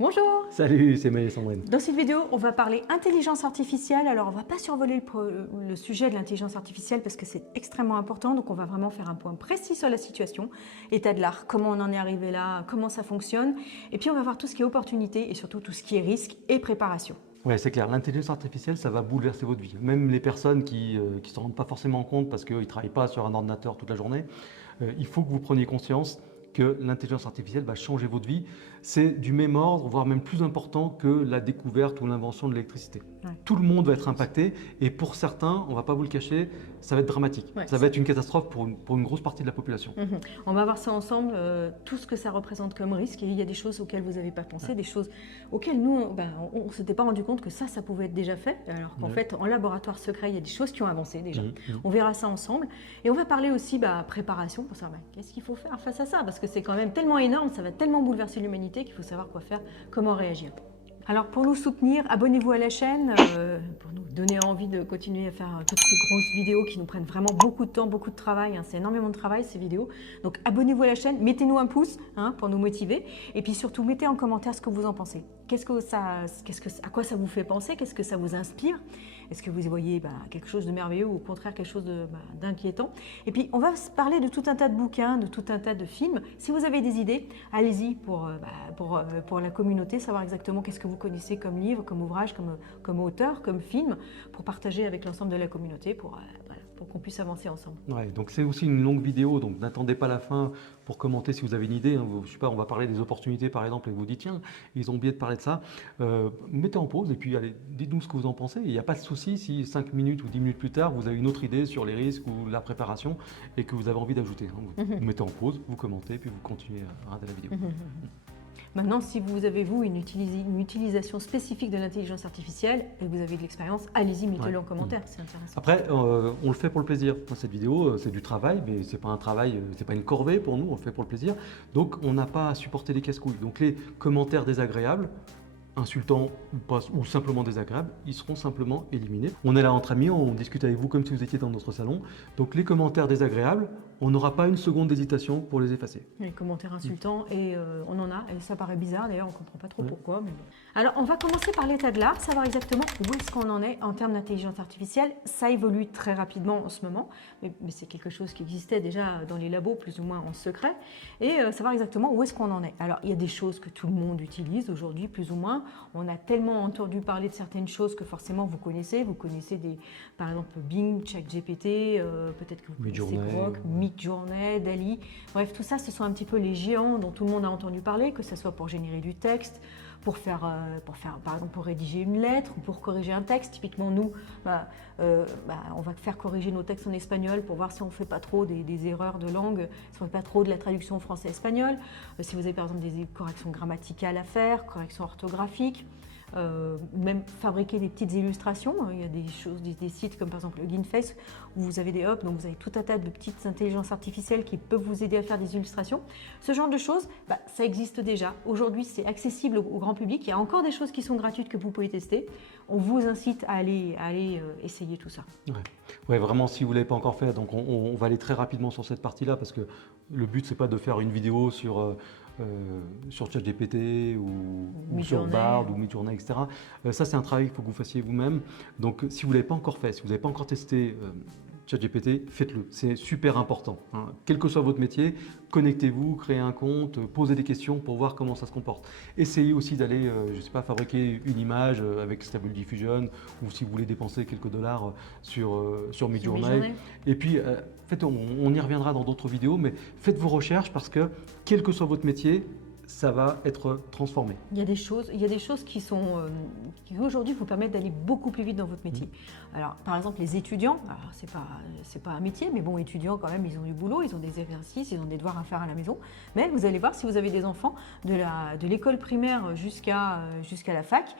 Bonjour! Salut, c'est Maël et Sandrine. Dans cette vidéo, on va parler intelligence artificielle. Alors, on ne va pas survoler le sujet de l'intelligence artificielle parce que c'est extrêmement important. Donc, on va vraiment faire un point précis sur la situation, état de l'art, comment on en est arrivé là, comment ça fonctionne. Et puis, on va voir tout ce qui est opportunité et surtout tout ce qui est risque et préparation. Ouais, c'est clair, l'intelligence artificielle, ça va bouleverser votre vie. Même les personnes qui ne s'en rendent pas forcément compte parce qu'ils ne travaillent pas sur un ordinateur toute la journée, il faut que vous preniez conscience que l'intelligence artificielle va changer votre vie. C'est du même ordre, voire même plus important que la découverte ou l'invention de l'électricité. Ouais. Tout le monde va être impacté et pour certains, on ne va pas vous le cacher, ça va être dramatique. Ouais, ça va être une catastrophe pour une grosse partie de la population. On va voir ça ensemble, tout ce que ça représente comme risque. Et il y a des choses auxquelles vous n'avez pas pensé, des choses auxquelles nous, on ne s'était pas rendu compte que ça pouvait être déjà fait. Alors qu'en fait, en laboratoire secret, il y a des choses qui ont avancé déjà. On verra ça ensemble. Et on va parler aussi préparation pour savoir qu'est-ce qu'il faut faire face à ça. Parce que c'est quand même tellement énorme, ça va tellement bouleverser l'humanité qu'il faut savoir quoi faire, comment réagir. Alors pour nous soutenir, abonnez-vous à la chaîne, pour nous donner envie de continuer à faire toutes ces grosses vidéos qui nous prennent vraiment beaucoup de temps, beaucoup de travail, c'est énormément de travail ces vidéos. Donc abonnez-vous à la chaîne, mettez-nous un pouce pour nous motiver et puis surtout mettez en commentaire ce que vous en pensez. À quoi ça vous fait penser? Qu'est-ce que ça vous inspire? Est-ce que vous y voyez quelque chose de merveilleux ou au contraire quelque chose d'inquiétant? Et puis on va se parler de tout un tas de bouquins, de tout un tas de films. Si vous avez des idées, allez-y pour la communauté, savoir exactement qu'est-ce que vous connaissez comme livre, comme ouvrage, comme auteur, comme film, pour partager avec l'ensemble de la communauté, pour qu'on puisse avancer ensemble. Ouais, donc c'est aussi une longue vidéo, donc n'attendez pas la fin pour commenter si vous avez une idée. Je sais pas, on va parler des opportunités par exemple et vous dites tiens, ils ont oublié de parler de ça. Mettez en pause et puis allez, dites-nous ce que vous en pensez. Il n'y a pas de souci si 5 minutes ou 10 minutes plus tard vous avez une autre idée sur les risques ou la préparation et que vous avez envie d'ajouter. Vous mettez en pause, vous commentez puis vous continuez à regarder la vidéo. Maintenant, si vous avez une utilisation spécifique de l'intelligence artificielle et que vous avez de l'expérience, allez-y, mettez-le en commentaire, c'est intéressant. Après, on le fait pour le plaisir. Cette vidéo, c'est du travail, mais c'est pas un travail, c'est pas une corvée pour nous, on le fait pour le plaisir. Donc, on n'a pas à supporter les casse-couilles. Donc, les commentaires désagréables, insultants ou simplement désagréables, ils seront simplement éliminés. On est là entre amis, on discute avec vous comme si vous étiez dans notre salon. Donc les commentaires désagréables, on n'aura pas une seconde d'hésitation pour les effacer. Les commentaires insultants, et on en a, et ça paraît bizarre d'ailleurs, on ne comprend pas trop pourquoi. Mais bon. Alors on va commencer par l'état de l'art, savoir exactement où est-ce qu'on en est en termes d'intelligence artificielle. Ça évolue très rapidement en ce moment, mais c'est quelque chose qui existait déjà dans les labos, plus ou moins en secret, et savoir exactement où est-ce qu'on en est. Alors il y a des choses que tout le monde utilise aujourd'hui, plus ou moins. On a tellement entendu parler de certaines choses que forcément vous connaissez par exemple Bing, ChatGPT, peut-être que vous connaissez Grok, Midjourney, Dall-E. Bref, tout ça, ce sont un petit peu les géants dont tout le monde a entendu parler, que ce soit pour générer du texte, pour par exemple, pour rédiger une lettre ou pour corriger un texte. Typiquement, nous, on va faire corriger nos textes en espagnol pour voir si on ne fait pas trop des erreurs de langue, si on ne fait pas trop de la traduction français-espagnol. Si vous avez par exemple des corrections grammaticales à faire, corrections orthographiques, même fabriquer des petites illustrations. Il y a des sites comme par exemple GameFace où vous avez des hubs, donc vous avez tout un tas de petites intelligences artificielles qui peuvent vous aider à faire des illustrations. Ce genre de choses, ça existe déjà. Aujourd'hui, c'est accessible au grand public. Il y a encore des choses qui sont gratuites que vous pouvez tester. On vous incite à aller essayer tout ça. Ouais, vraiment, si vous ne l'avez pas encore fait, donc on va aller très rapidement sur cette partie-là parce que le but, c'est pas de faire une vidéo sur ChatGPT ou sur Bard ou Midjourney, etc. Ça, c'est un travail qu'il faut que vous fassiez vous-même. Donc, si vous ne l'avez pas encore fait, si vous n'avez pas encore testé ChatGPT, faites-le. C'est super important. Quel que soit votre métier, connectez-vous, créez un compte, posez des questions pour voir comment ça se comporte. Essayez aussi d'aller, je ne sais pas, fabriquer une image avec Stable Diffusion ou si vous voulez dépenser quelques dollars sur Midjourney. Et puis, on y reviendra dans d'autres vidéos, mais faites vos recherches parce que, quel que soit votre métier, ça va être transformé. Il y a des choses qui aujourd'hui vous permettent d'aller beaucoup plus vite dans votre métier. Alors, par exemple, les étudiants, c'est pas un métier, mais bon, étudiants quand même, ils ont du boulot, ils ont des exercices, ils ont des devoirs à faire à la maison. Mais vous allez voir, si vous avez des enfants de l'école primaire jusqu'à la fac,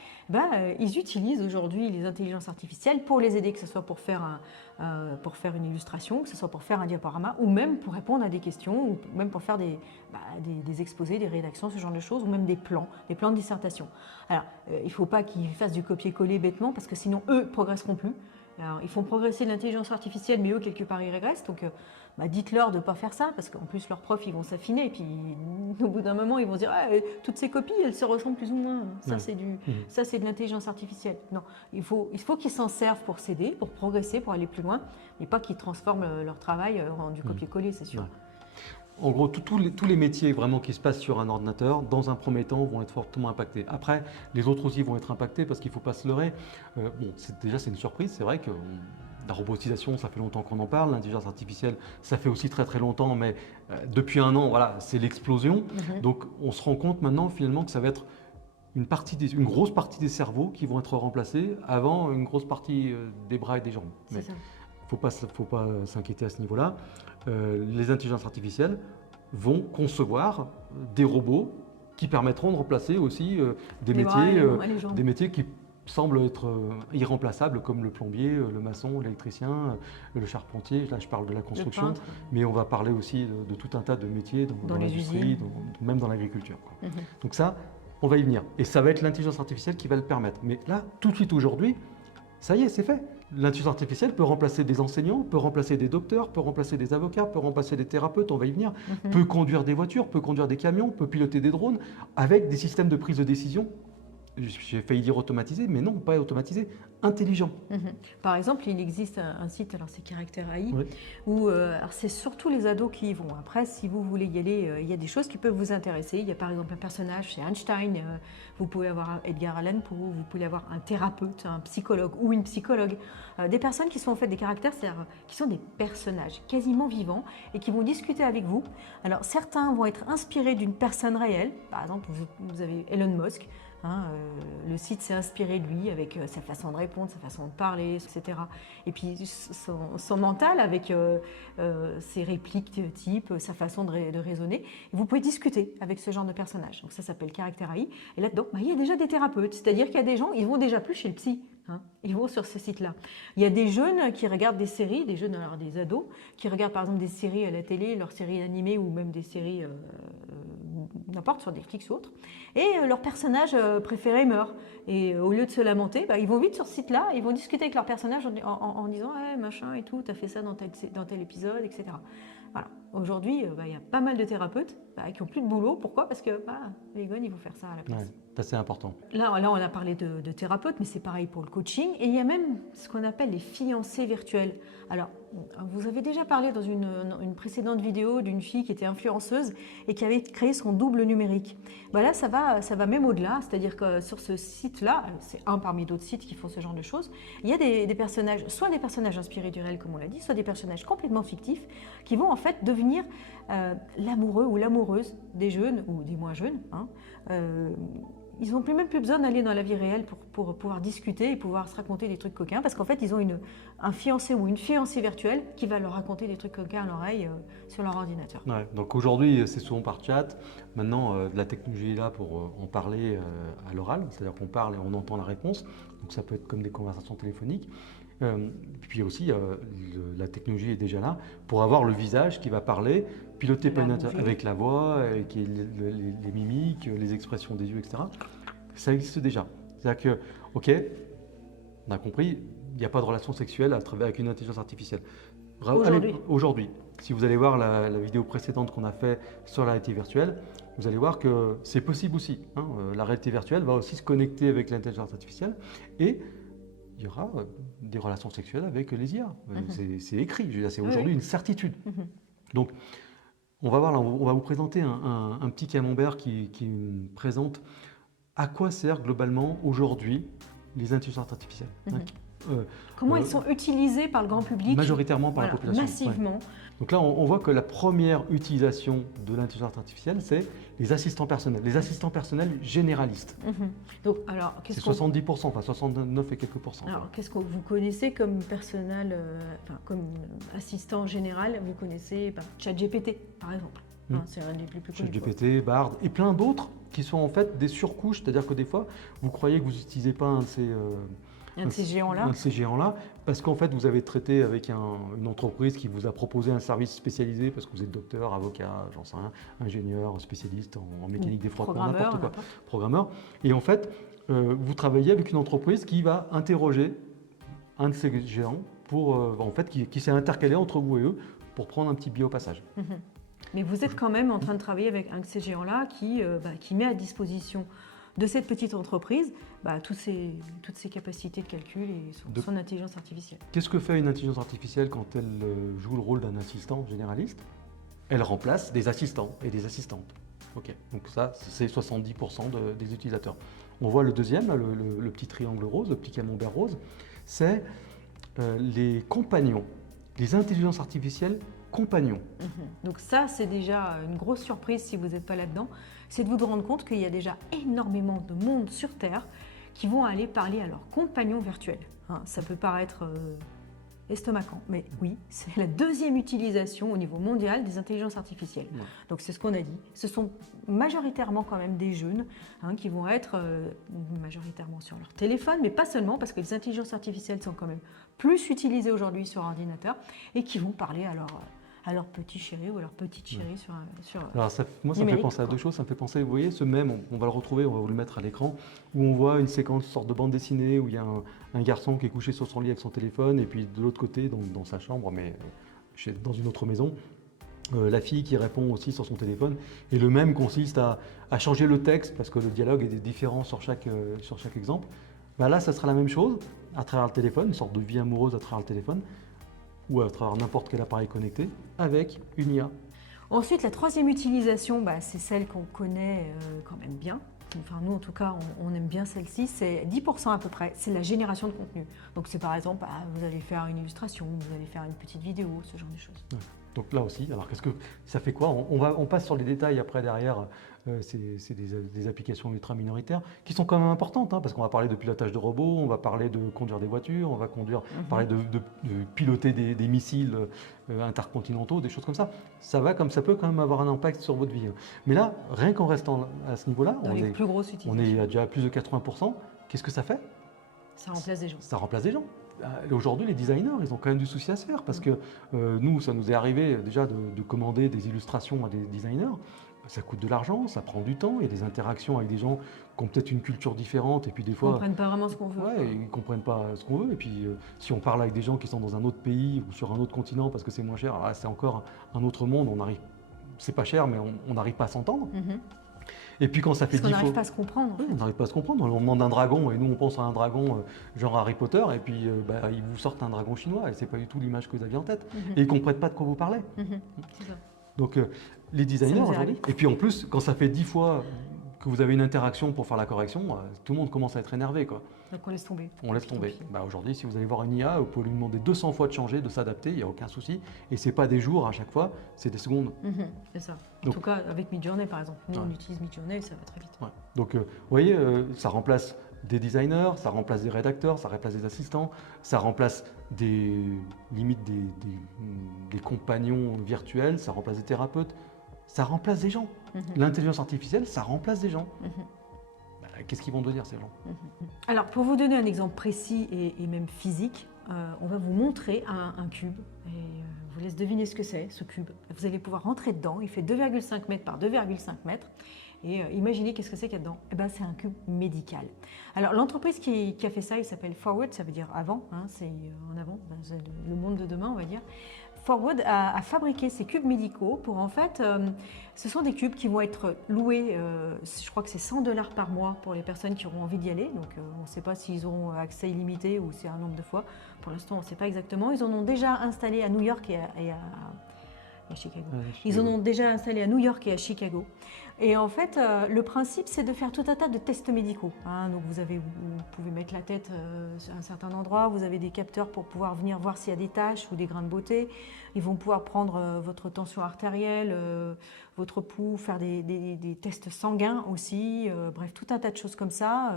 ils utilisent aujourd'hui les intelligences artificielles pour les aider, que ce soit pour faire une illustration, que ce soit pour faire un diaporama, ou même pour répondre à des questions, ou même pour faire des exposés, des rédactions, ce genre de choses, ou même des plans de dissertation. Alors, il ne faut pas qu'ils fassent du copier-coller bêtement, parce que sinon, eux ne progresseront plus. Alors, ils font progresser l'intelligence artificielle, mais eux, quelque part, ils régressent. Donc, dites-leur de ne pas faire ça, parce qu'en plus, leurs profs, ils vont s'affiner. Et puis, au bout d'un moment, ils vont se dire, toutes ces copies, elles se ressemblent plus ou moins. Ça, c'est de l'intelligence artificielle. Non, il faut qu'ils s'en servent pour s'aider, pour progresser, pour aller plus loin, mais pas qu'ils transforment leur travail en du copier-coller, c'est sûr. Ouais. En gros, tous les métiers vraiment qui se passent sur un ordinateur, dans un premier temps, vont être fortement impactés. Après, les autres aussi vont être impactés parce qu'il ne faut pas se leurrer. C'est une surprise, c'est vrai que la robotisation, ça fait longtemps qu'on en parle. L'intelligence artificielle, ça fait aussi très très longtemps, mais depuis un an, voilà, c'est l'explosion. Donc, on se rend compte maintenant finalement que ça va être une grosse partie des cerveaux qui vont être remplacés avant une grosse partie des bras et des jambes. C'est ça. Faut pas s'inquiéter à ce niveau-là. Les intelligences artificielles vont concevoir des robots qui permettront de remplacer aussi des métiers qui semblent être irremplaçables, comme le plombier, le maçon, l'électricien, le charpentier. Là, je parle de la construction, mais on va parler aussi de tout un tas de métiers dans l'industrie, même dans l'agriculture. Donc ça, on va y venir. Et ça va être l'intelligence artificielle qui va le permettre. Mais là, tout de suite aujourd'hui, ça y est, c'est fait. L'intelligence artificielle peut remplacer des enseignants, peut remplacer des docteurs, peut remplacer des avocats, peut remplacer des thérapeutes, on va y venir, peut conduire des voitures, peut conduire des camions, peut piloter des drones avec des systèmes de prise de décision. J'ai failli dire automatisé, mais non, pas automatisé, intelligent. Par exemple, il existe un site, alors c'est Caractère AI, où alors c'est surtout les ados qui y vont. Après, si vous voulez y aller, il y a des choses qui peuvent vous intéresser. Il y a par exemple un personnage, c'est Einstein, vous pouvez avoir Edgar Allan Poe, vous pouvez avoir un thérapeute, un psychologue ou une psychologue. Des personnes qui sont en fait des caractères, c'est-à-dire qui sont des personnages quasiment vivants et qui vont discuter avec vous. Alors certains vont être inspirés d'une personne réelle. Par exemple, vous avez Elon Musk. Le site s'est inspiré de lui avec sa façon de répondre, sa façon de parler, etc. Et puis son mental avec ses répliques de type, sa façon de raisonner. Et vous pouvez discuter avec ce genre de personnage. Donc ça s'appelle Caractère AI. Et là-dedans, il y a déjà des thérapeutes. C'est-à-dire qu'il y a des gens, ils vont déjà plus chez le psy. Ils vont sur ce site-là. Il y a des jeunes qui regardent des séries, des jeunes, alors des ados, qui regardent par exemple des séries à la télé, leurs séries animées ou même des séries n'importe sur Netflix ou autre, et leur personnage préféré meurt. Et au lieu de se lamenter, ils vont vite sur ce site-là, ils vont discuter avec leur personnage en disant machin et tout, t'as fait ça dans tel épisode, etc. Voilà. Aujourd'hui, il y a pas mal de thérapeutes qui n'ont plus de boulot. Pourquoi? Parce que les gars, il faut faire ça à la place. Ouais, c'est important. Là, on a parlé de thérapeutes, mais c'est pareil pour le coaching. Et il y a même ce qu'on appelle les fiancés virtuels. Alors, vous avez déjà parlé dans une précédente vidéo d'une fille qui était influenceuse et qui avait créé son double numérique. Là, ça va même au-delà. C'est-à-dire que sur ce site-là, c'est un parmi d'autres sites qui font ce genre de choses, il y a des personnages, soit des personnages inspirés du réel, comme on l'a dit, soit des personnages complètement fictifs qui vont en fait devenir l'amoureux ou l'amoureuse des jeunes ou des moins jeunes. Ils n'ont même plus besoin d'aller dans la vie réelle pour pouvoir discuter et pouvoir se raconter des trucs coquins, parce qu'en fait, ils ont un fiancé ou une fiancée virtuelle qui va leur raconter des trucs coquins à l'oreille sur leur ordinateur. Ouais, donc aujourd'hui, c'est souvent par chat. Maintenant, la technologie est là pour en parler à l'oral, c'est-à-dire qu'on parle et on entend la réponse. Donc ça peut être comme des conversations téléphoniques. Puis aussi, la technologie est déjà là pour avoir le visage qui va parler, piloté avec la voix, avec les mimiques, les expressions des yeux, etc. Ça existe déjà. C'est-à-dire que, ok, on a compris, il n'y a pas de relation sexuelle avec une intelligence artificielle. Aujourd'hui, si vous allez voir la vidéo précédente qu'on a fait sur la réalité virtuelle, vous allez voir que c'est possible aussi. La réalité virtuelle va aussi se connecter avec l'intelligence artificielle et il y aura des relations sexuelles avec les IA. C'est écrit, c'est aujourd'hui une certitude. Donc, on va vous présenter un petit camembert qui présente à quoi servent globalement aujourd'hui les intelligences artificielles. Comment elles sont utilisées par le grand public? Majoritairement par la population. Massivement. Ouais. Donc là, on voit que la première utilisation de l'intelligence artificielle, c'est les assistants personnels généralistes. Donc, alors, c'est 70%, enfin 69 et quelques pourcents. Alors, qu'est-ce que vous connaissez comme personnel, comme assistant général? Vous connaissez ChatGPT, par exemple. C'est un des plus connus. ChatGPT, Bard et plein d'autres qui sont en fait des surcouches, c'est-à-dire que des fois, vous croyez que vous n'utilisez pas un de ces géants-là, parce qu'en fait, vous avez traité avec une entreprise qui vous a proposé un service spécialisé, parce que vous êtes docteur, avocat, j'en sais rien, ingénieur, spécialiste en mécanique des frottements, n'importe quoi, programmeur. Et en fait, vous travaillez avec une entreprise qui va interroger un de ces géants pour, en fait, qui s'est intercalé entre vous et eux pour prendre un petit billet au passage. Mais vous êtes quand même en train de travailler avec un de ces géants-là qui met à disposition de cette petite entreprise toutes ses capacités de calcul et son intelligence artificielle. Qu'est-ce que fait une intelligence artificielle quand elle joue le rôle d'un assistant généraliste? Elle remplace des assistants et des assistantes. Ok, donc ça, c'est 70% des utilisateurs. On voit le deuxième, là, le petit triangle rose, le petit camembert rose, c'est les compagnons, les intelligences artificielles compagnons. Donc ça, c'est déjà une grosse surprise si vous n'êtes pas là-dedans, c'est de vous rendre compte qu'il y a déjà énormément de monde sur Terre qui vont aller parler à leurs compagnons virtuels. Ça peut paraître estomacant, mais oui, c'est la deuxième utilisation au niveau mondial des intelligences artificielles. Ouais. Donc c'est ce qu'on a dit. Ce sont majoritairement quand même des jeunes qui vont être majoritairement sur leur téléphone, mais pas seulement, parce que les intelligences artificielles sont quand même plus utilisées aujourd'hui sur ordinateur et qui vont parler à leur petit chéri ou à leur petite chérie sur Alors moi, ça me fait penser à deux choses. Ça me fait penser, vous voyez, ce mème, on va le retrouver, on va vous le mettre à l'écran, où on voit une séquence, une sorte de bande dessinée, où il y a un garçon qui est couché sur son lit avec son téléphone, et puis de l'autre côté, dans sa chambre, mais dans une autre maison, la fille qui répond aussi sur son téléphone. Et le mème consiste à changer le texte, parce que le dialogue est différent sur chaque exemple. Là, ça sera la même chose, à travers le téléphone, une sorte de vie amoureuse à travers le téléphone, ou à travers n'importe quel appareil connecté, avec une IA. Ensuite, la troisième utilisation, c'est celle qu'on connaît quand même bien. Enfin, nous, en tout cas, on aime bien celle-ci. C'est 10% à peu près. C'est la génération de contenu. Donc, c'est par exemple, vous allez faire une illustration, vous allez faire une petite vidéo, ce genre de choses. Ouais. Donc là aussi, alors qu'est-ce que ça fait quoi? On passe sur les détails après derrière. C'est des applications ultra minoritaires qui sont quand même importantes, parce qu'on va parler de pilotage de robots, on va parler de conduire des voitures, on va parler de piloter des missiles intercontinentaux, des choses comme ça. Ça peut quand même avoir un impact sur votre vie. Mais là, rien qu'en restant à ce niveau-là, on est déjà à plus de 80%. Qu'est-ce que ça fait? Ça remplace des gens. Ça remplace des gens. Aujourd'hui, les designers, ils ont quand même du souci à se faire parce que nous, ça nous est arrivé déjà de commander des illustrations à des designers. Ça coûte de l'argent, ça prend du temps, il y a des interactions avec des gens qui ont peut-être une culture différente et puis des fois… Ils ne comprennent pas vraiment ce qu'on veut. Ouais, ils ne comprennent pas ce qu'on veut et puis si on parle avec des gens qui sont dans un autre pays ou sur un autre continent parce que c'est moins cher, c'est encore un autre monde, c'est pas cher mais on n'arrive pas à s'entendre. Et puis quand ça fait 10 fois… on n'arrive pas à se comprendre. On n'arrive pas à se comprendre. On demande un dragon et nous on pense à un dragon genre Harry Potter et puis ils vous sortent un dragon chinois et c'est pas du tout l'image que vous aviez en tête. Et ils ne comprennent pas de quoi vous parlez. C'est ça. Donc les designers aujourd'hui… Et puis en plus, quand ça fait 10 fois que vous avez une interaction pour faire la correction, tout le monde commence à être énervé, quoi. Donc on laisse tomber. On laisse tomber. Aujourd'hui, si vous allez voir une IA, vous pouvez lui demander 200 fois de changer, de s'adapter, il n'y a aucun souci. Et ce n'est pas des jours à chaque fois, c'est des secondes. C'est ça. En tout cas, avec Midjourney, par exemple. Nous, on utilise Midjourney et ça va très vite. Ouais. Donc, vous voyez, ça remplace des designers, ça remplace des rédacteurs, ça remplace des assistants, ça remplace limite des compagnons virtuels, ça remplace des thérapeutes, ça remplace des gens. L'intelligence artificielle, ça remplace des gens. Qu'est-ce qu'ils vont devenir ces gens? Alors, pour vous donner un exemple précis et même physique, on va vous montrer un cube et vous laisse deviner ce que c'est, ce cube. Vous allez pouvoir rentrer dedans, il fait 2,5 mètres par 2,5 mètres. Et imaginez qu'est-ce que c'est qu'il y a dedans. C'est un cube médical. Alors l'entreprise qui a fait ça, il s'appelle Forward, ça veut dire avant, c'est en avant, c'est le monde de demain on va dire. Forward a fabriqué ces cubes médicaux pour en fait, ce sont des cubes qui vont être loués, je crois que c'est $100 par mois pour les personnes qui auront envie d'y aller. Donc on ne sait pas s'ils auront accès illimité ou c'est un nombre de fois. Pour l'instant on ne sait pas exactement. Ils en ont déjà installé à New York et à Chicago. Ils en ont déjà installé à New York et à Chicago. Et en fait, le principe, c'est de faire tout un tas de tests médicaux. Donc vous pouvez mettre la tête à un certain endroit, vous avez des capteurs pour pouvoir venir voir s'il y a des taches ou des grains de beauté. Ils vont pouvoir prendre votre tension artérielle, votre pouls, faire des tests sanguins aussi. Bref, tout un tas de choses comme ça,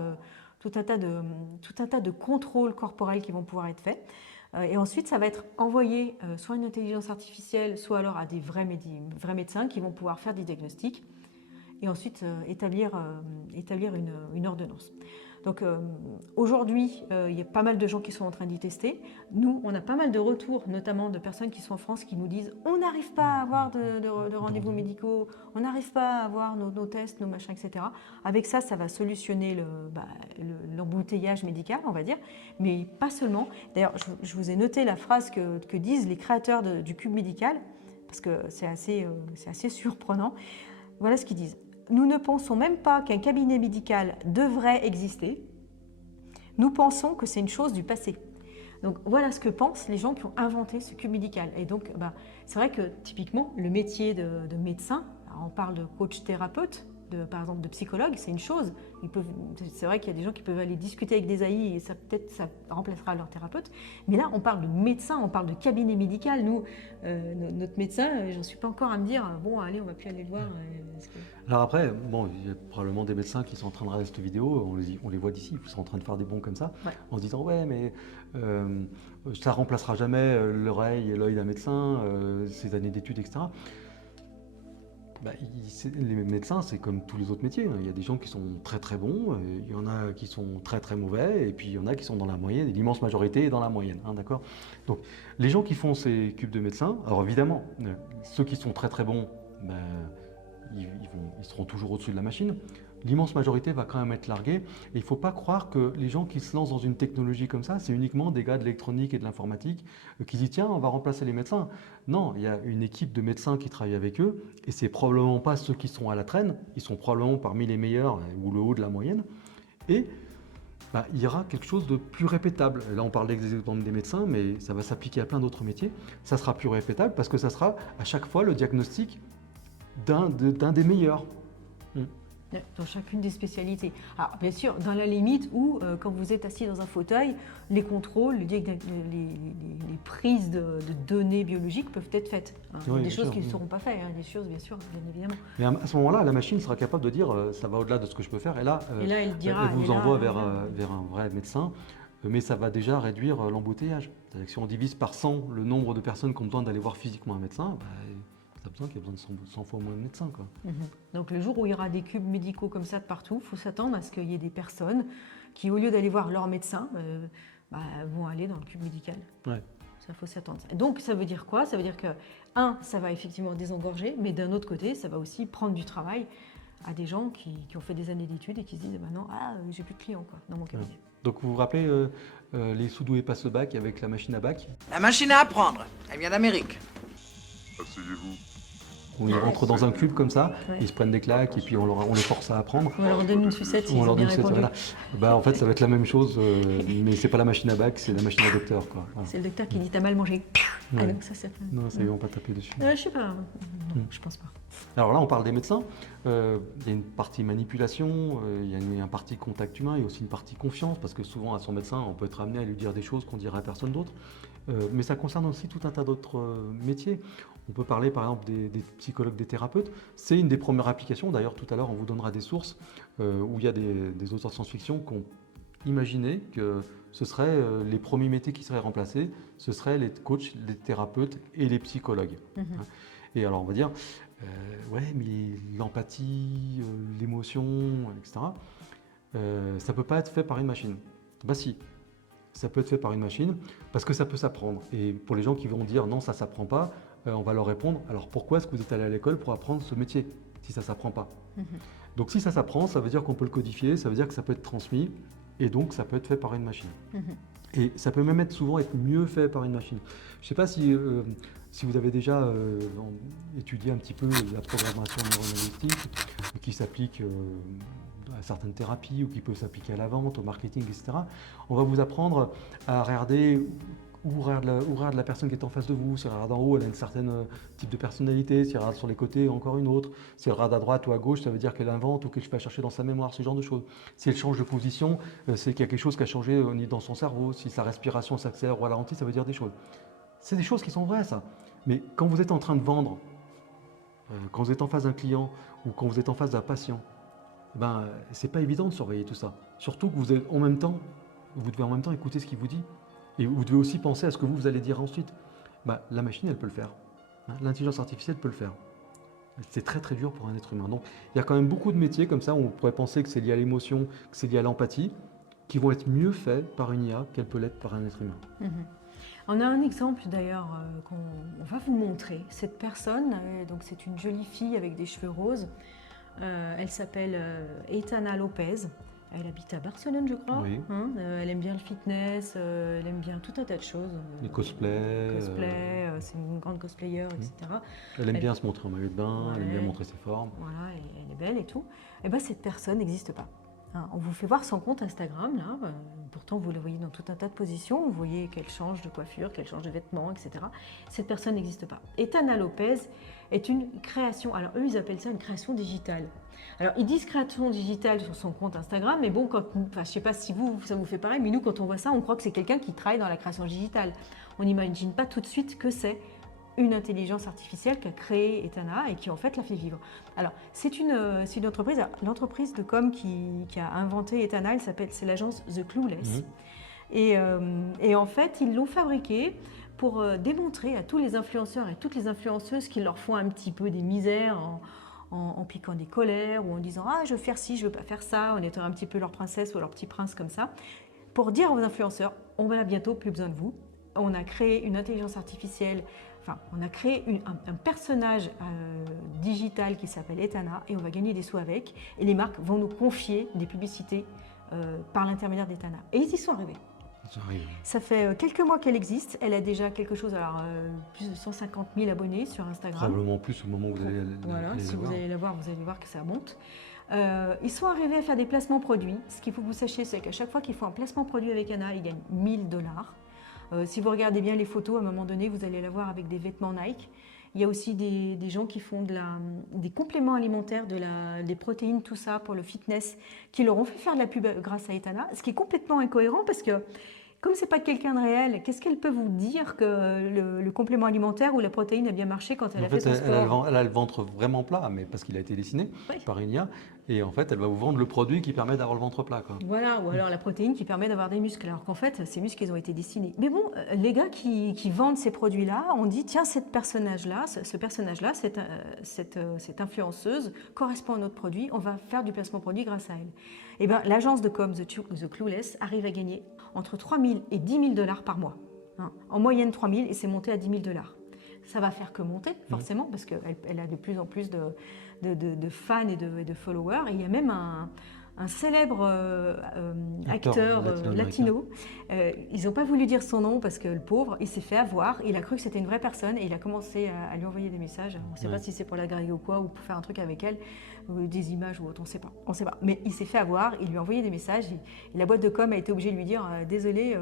tout un tas de contrôles corporels qui vont pouvoir être faits. Et ensuite, ça va être envoyé soit à une intelligence artificielle, soit alors à des vrais médecins qui vont pouvoir faire des diagnostics. et ensuite établir une ordonnance. Donc aujourd'hui, il y a pas mal de gens qui sont en train d'y tester. Nous, on a pas mal de retours, notamment de personnes qui sont en France, qui nous disent on n'arrive pas à avoir de rendez-vous médicaux, on n'arrive pas à avoir nos tests, nos machins, etc. Avec ça, ça va solutionner l'embouteillage médical, on va dire, mais pas seulement. D'ailleurs, je vous ai noté la phrase que disent les créateurs du cube médical, parce que c'est assez surprenant. Voilà ce qu'ils disent. Nous ne pensons même pas qu'un cabinet médical devrait exister. Nous pensons que c'est une chose du passé. Donc voilà ce que pensent les gens qui ont inventé ce cube médical. Et donc c'est vrai que typiquement le métier de médecin, on parle de coach thérapeute, par exemple de psychologue, c'est une chose. C'est vrai qu'il y a des gens qui peuvent aller discuter avec des AI et ça peut-être ça remplacera leur thérapeute. Mais là on parle de médecin, on parle de cabinet médical. Nous, notre médecin, j'en suis pas encore à me dire bon allez on va plus aller le voir. Alors après, bon, il y a probablement des médecins qui sont en train de regarder cette vidéo, on les voit d'ici, ils sont en train de faire des bonds comme ça, en se disant ouais mais ça remplacera jamais l'oreille et l'œil d'un médecin, ses années d'études, etc. Les médecins, c'est comme tous les autres métiers. Il y a des gens qui sont très très bons, il y en a qui sont très très mauvais, et puis il y en a qui sont dans la moyenne, et l'immense majorité est dans la moyenne. D'accord ? Donc les gens qui font ces cubes de médecins, alors évidemment, ceux qui sont très très bons, ils seront toujours au-dessus de la machine. L'immense majorité va quand même être larguée. Et il ne faut pas croire que les gens qui se lancent dans une technologie comme ça, c'est uniquement des gars de l'électronique et de l'informatique qui disent tiens, on va remplacer les médecins. Non, il y a une équipe de médecins qui travaille avec eux et c'est probablement pas ceux qui sont à la traîne. Ils sont probablement parmi les meilleurs ou le haut de la moyenne. Et il y aura quelque chose de plus répétable. Et là, on parle d'exemple des médecins, mais ça va s'appliquer à plein d'autres métiers. Ça sera plus répétable parce que ça sera à chaque fois le diagnostic d'un des meilleurs. Dans chacune des spécialités. Alors bien sûr, dans la limite où, quand vous êtes assis dans un fauteuil, les contrôles, les prises de données biologiques peuvent être faites. Il y a des choses qui ne seront pas faites, des choses bien sûr, bien évidemment. Mais à ce moment-là, la machine sera capable de dire ça va au-delà de ce que je peux faire. Et là, elle dira, elle vous envoie vers un vrai médecin. Mais ça va déjà réduire l'embouteillage. C'est-à-dire que si on divise par 100 le nombre de personnes qui ont besoin d'aller voir physiquement un médecin, ça a besoin qu'il y ait besoin de 100 fois moins de médecins. Quoi. Donc le jour où il y aura des cubes médicaux comme ça de partout, il faut s'attendre à ce qu'il y ait des personnes qui, au lieu d'aller voir leur médecin, vont aller dans le cube médical. Ouais. Ça, faut s'attendre. Donc ça veut dire quoi ? Ça veut dire que, ça va effectivement désengorger, mais d'un autre côté, ça va aussi prendre du travail à des gens qui ont fait des années d'études et qui se disent non, j'ai plus de clients dans mon cabinet. Donc vous vous rappelez, les sous-doués passent le bac avec la machine à bac ? La machine à apprendre, elle vient d'Amérique. Asseyez-vous. Où ils rentrent dans un cube comme ça, ils se prennent des claques et puis on les force à apprendre. On leur donne une sucette si ils ont bien répondu. Voilà. En fait, ça va être la même chose, mais c'est pas la machine à bac, c'est la machine à docteur. Quoi. Voilà. C'est le docteur qui dit t'as mal mangé. Ouais. Ah, donc ça, Non, ça, ils vont pas taper dessus. Je sais pas. Non, je pense pas. Alors là, on parle des médecins. Il y a une partie manipulation, il y a une partie contact humain, il y a aussi une partie confiance, parce que souvent à son médecin, on peut être amené à lui dire des choses qu'on dirait à personne d'autre. Mais ça concerne aussi tout un tas d'autres métiers. On peut parler par exemple des psychologues, des thérapeutes. C'est une des premières applications. D'ailleurs, tout à l'heure, on vous donnera des sources où il y a des auteurs de science-fiction qui ont imaginé que ce seraient les premiers métiers qui seraient remplacés. Ce seraient les coachs, les thérapeutes et les psychologues. Et alors, on va dire, mais l'empathie, l'émotion, etc., ça ne peut pas être fait par une machine. Si. Ça peut être fait par une machine parce que ça peut s'apprendre. Et pour les gens qui vont dire non, ça ne s'apprend pas, on va leur répondre alors pourquoi est-ce que vous êtes allé à l'école pour apprendre ce métier si ça ne s'apprend pas ? Donc si ça s'apprend, ça veut dire qu'on peut le codifier, ça veut dire que ça peut être transmis et donc ça peut être fait par une machine. Et ça peut même souvent être mieux fait par une machine. Je ne sais pas si vous avez déjà étudié un petit peu la programmation neurolinguistique qui s'applique à certaines thérapies ou qui peut s'appliquer à la vente, au marketing, etc. On va vous apprendre à regarder où regarde la personne qui est en face de vous. Si elle regarde en haut, elle a un certain type de personnalité. Si elle regarde sur les côtés, encore une autre. Si elle regarde à droite ou à gauche, ça veut dire qu'elle invente ou qu'elle va chercher dans sa mémoire, ce genre de choses. Si elle change de position, c'est qu'il y a quelque chose qui a changé dans son cerveau. Si sa respiration s'accélère ou ralentit, ça veut dire des choses. C'est des choses qui sont vraies, ça. Mais quand vous êtes en train de vendre, quand vous êtes en face d'un client ou quand vous êtes en face d'un patient, c'est pas évident de surveiller tout ça. Surtout que vous devez en même temps écouter ce qu'il vous dit. Et vous devez aussi penser à ce que vous allez dire ensuite. La machine, elle peut le faire. L'intelligence artificielle peut le faire. C'est très très dur pour un être humain. Donc il y a quand même beaucoup de métiers comme ça où on pourrait penser que c'est lié à l'émotion, que c'est lié à l'empathie, qui vont être mieux faits par une IA qu'elle peut l'être par un être humain. On a un exemple d'ailleurs qu'on on va vous montrer. Cette personne, donc c'est une jolie fille avec des cheveux roses. Elle s'appelle Aitana Lopez. Elle habite à Barcelone, je crois. Oui. Elle aime bien le fitness, elle aime bien tout un tas de choses. Les cosplays. C'est une grande cosplayer, etc. Elle aime bien se montrer en maillot de bain, elle aime bien Ouais. montrer ses formes. Voilà, elle est belle et tout. Et bien cette personne n'existe pas. On vous fait voir son compte Instagram, là. Pourtant, vous la voyez dans tout un tas de positions. Vous voyez qu'elle change de coiffure, qu'elle change de vêtements, etc. Cette personne n'existe pas. Aitana Lopez est une création. Alors, eux, ils appellent ça une création digitale. Alors, ils disent création digitale sur son compte Instagram, mais bon, je ne sais pas si ça vous fait pareil, mais nous, quand on voit ça, on croit que c'est quelqu'un qui travaille dans la création digitale. On n'imagine pas tout de suite que c'est une intelligence artificielle qu'a créée Aitana et qui en fait la fait vivre. Alors c'est une entreprise, l'entreprise de com qui a inventé Aitana, c'est l'agence The Clueless. Et en fait ils l'ont fabriquée pour démontrer à tous les influenceurs et toutes les influenceuses qui leur font un petit peu des misères en piquant des colères ou en disant ah je veux faire ci, je veux pas faire ça, en étant un petit peu leur princesse ou leur petit prince comme ça, pour dire aux influenceurs on va là bientôt, plus besoin de vous. On a créé une intelligence artificielle. Enfin, on a créé un personnage digital qui s'appelle Aitana et on va gagner des sous avec. Et les marques vont nous confier des publicités par l'intermédiaire d'Aitana. Et ils y sont arrivés. Ça fait quelques mois qu'elle existe. Elle a déjà quelque chose, plus de 150 000 abonnés sur Instagram. Probablement plus au moment où vous allez Voilà, si vous voir. allez la voir, vous allez voir que ça monte. Ils sont arrivés à faire des placements produits. Ce qu'il faut que vous sachiez, c'est qu'à chaque fois qu'ils font un placement produit avec Aitana, ils gagnent $1000. Si vous regardez bien les photos, à un moment donné, vous allez la voir avec des vêtements Nike. Il y a aussi des gens qui font des compléments alimentaires, des protéines, tout ça pour le fitness, qui leur ont fait faire de la pub grâce à Aitana, ce qui est complètement incohérent parce que comme ce n'est pas quelqu'un de réel, qu'est-ce qu'elle peut vous dire que le complément alimentaire ou la protéine a bien marché quand elle a fait son sport? Elle a le ventre vraiment plat, mais parce qu'il a été dessiné par une IA. Et en fait, elle va vous vendre le produit qui permet d'avoir le ventre plat, quoi. Voilà, ou alors la protéine qui permet d'avoir des muscles, alors qu'en fait, ces muscles, ils ont été dessinés. Mais bon, les gars qui vendent ces produits-là, on dit, tiens, ce personnage-là, cette influenceuse correspond à notre produit, on va faire du placement produit grâce à elle. Et bien, l'agence de com The Clueless arrive à gagner entre 3 000 et 10 000 $ par mois. En moyenne 3 000 et c'est monté à 10 000 $. Ça va faire que monter, forcément, parce qu'elle a de plus en plus de fans et de followers. Et il y a même un célèbre acteur latino. Ils n'ont pas voulu dire son nom parce que le pauvre, il s'est fait avoir. Il a cru que c'était une vraie personne et il a commencé à lui envoyer des messages. On ne sait pas si c'est pour la draguer ou quoi, ou pour faire un truc avec elle, ou des images ou autre, on ne sait pas. On sait pas. Mais il s'est fait avoir, il lui a envoyé des messages et la boîte de com a été obligée de lui dire désolé,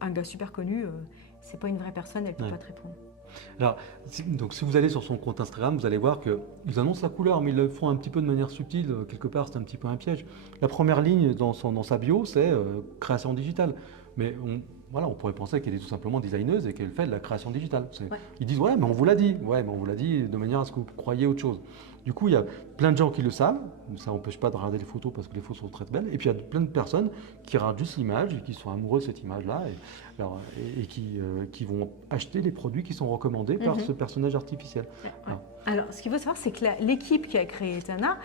un gars super connu, c'est pas une vraie personne, elle ne peut pas te répondre. Alors, donc si vous allez sur son compte Instagram, vous allez voir qu'ils annoncent la couleur, mais ils le font un petit peu de manière subtile. Quelque part, c'est un petit peu un piège. La première ligne dans sa bio, c'est création digitale. Mais on pourrait penser qu'elle est tout simplement designeuse et qu'elle fait de la création digitale. Ils disent ouais, mais on vous l'a dit. Ouais, mais on vous l'a dit de manière à ce que vous croyiez autre chose. Du coup, il y a plein de gens qui le savent. Ça n'empêche pas de regarder les photos parce que les photos sont très belles. Et puis, il y a plein de personnes qui regardent juste l'image et qui sont amoureux de cette image-là et qui vont acheter les produits qui sont recommandés par ce personnage artificiel. Alors, ce qu'il faut savoir, c'est que l'équipe qui a créé Aitana,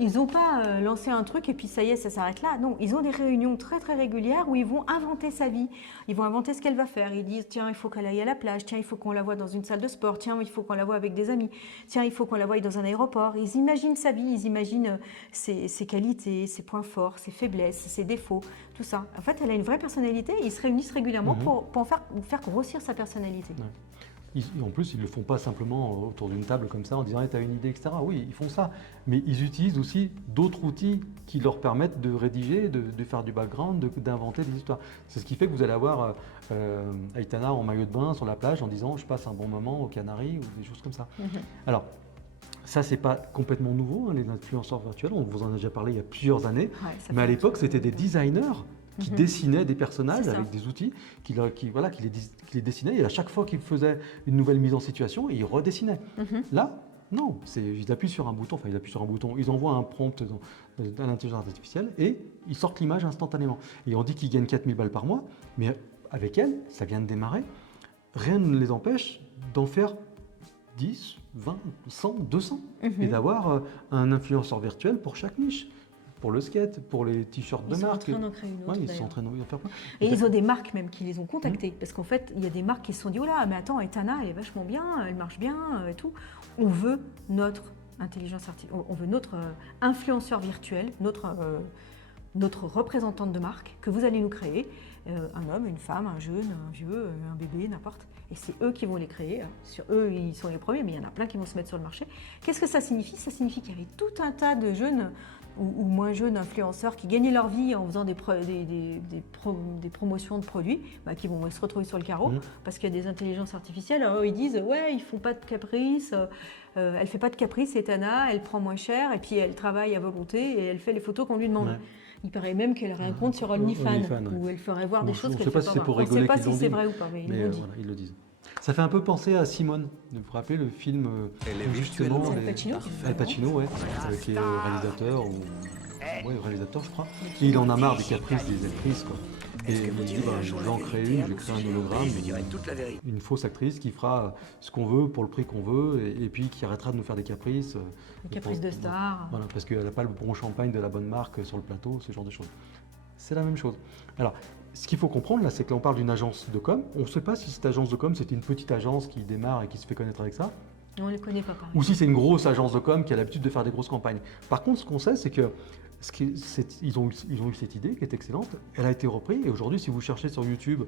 ils n'ont pas lancé un truc et puis ça y est, ça s'arrête là. Non, ils ont des réunions très très régulières où ils vont inventer sa vie. Ils vont inventer ce qu'elle va faire. Ils disent, tiens, il faut qu'elle aille à la plage. Tiens, il faut qu'on la voie dans une salle de sport. Tiens, il faut qu'on la voie avec des amis. Tiens, il faut qu'on la voie dans un aéroport. Ils imaginent sa vie, ils imaginent ses qualités, ses points forts, ses faiblesses, ses défauts, tout ça. En fait, elle a une vraie personnalité et ils se réunissent régulièrement pour faire grossir sa personnalité. En plus, ils ne le font pas simplement autour d'une table comme ça en disant hey, « tu as une idée, etc. » Oui, ils font ça, mais ils utilisent aussi d'autres outils qui leur permettent de rédiger, de faire du background, d'inventer des histoires. C'est ce qui fait que vous allez avoir Aitana en maillot de bain sur la plage en disant « je passe un bon moment aux Canaries » ou des choses comme ça. Alors, ça, c'est pas complètement nouveau, les influenceurs virtuels, on vous en a déjà parlé il y a plusieurs années, mais à l'époque, c'était des designers qui dessinaient des personnages avec des outils, qui les dessinaient, et à chaque fois qu'ils faisaient une nouvelle mise en situation, ils redessinaient. Là, non, ils appuient sur un bouton, ils envoient un prompt à l'intelligence artificielle et ils sortent l'image instantanément. Et on dit qu'ils gagnent 4 000 balles par mois, mais avec elle, ça vient de démarrer, rien ne les empêche d'en faire 10, 20, 100, 200 Mhm. et d'avoir un influenceur virtuel pour chaque niche. Pour le skate, pour les t-shirts de Ils sont en marque. train d'en créer une autre. Ouais, ils d'ailleurs. sont en train de faire plein. Et ils ont des marques même qui les ont contactés. Parce qu'en fait, il y a des marques qui se sont dit, oh là, mais attends, Etana, elle est vachement bien, elle marche bien et tout. On veut notre intelligence artificielle, on veut notre influenceur virtuel, notre représentante de marque que vous allez nous créer. Un homme, une femme, un jeune, un vieux, un bébé, n'importe. Et c'est eux qui vont les créer. Sur eux, ils sont les premiers, mais il y en a plein qui vont se mettre sur le marché. Qu'est-ce que ça signifie? Ça signifie qu'il y avait tout un tas de jeunes ou moins jeunes influenceurs qui gagnaient leur vie en faisant des promotions de produits, qui vont se retrouver sur le carreau parce qu'il y a des intelligences artificielles. Alors, ils disent ouais, ils font pas de caprice, elle fait pas de caprice, Etana, elle prend moins cher et puis elle travaille à volonté et elle fait les photos qu'on lui demande. Ouais. Il paraît même qu'elle aurait un compte sur OnlyFans OnlyFans, ouais. où elle ferait voir Bon, des choses on qu'elle sait fait pas si c'est pour voir. On ne sait rigoler pas qu'ils si l'ont c'est dit. vrai ou pas, mais ils Mais l'ont dit. voilà, ils le disent. Ça fait un peu penser à Simone. Vous vous rappelez le film Elle est justement C'est Al les- Pacino. Al Pacino, ouais, qui est réalisateur ou réalisateur, je crois. Et il en a marre des caprices des actrices, quoi. Et il dit, je vais en créer une, je vais créer un hologramme, Je dirais toute la vérité. une fausse actrice qui fera ce qu'on veut pour le prix qu'on veut et puis qui arrêtera de nous faire des caprices. Les caprices de star. Voilà, parce qu'elle n'a pas le bon champagne de la bonne marque sur le plateau, ce genre de choses. C'est la même chose. Alors, ce qu'il faut comprendre là, c'est que là on parle d'une agence de com. On ne sait pas si cette agence de com, c'était une petite agence qui démarre et qui se fait connaître avec ça, On ne les connaît pas pareil. ou si c'est une grosse agence de com qui a l'habitude de faire des grosses campagnes. Par contre, ce qu'on sait, c'est que ils ont eu cette idée qui est excellente. Elle a été reprise et aujourd'hui, si vous cherchez sur YouTube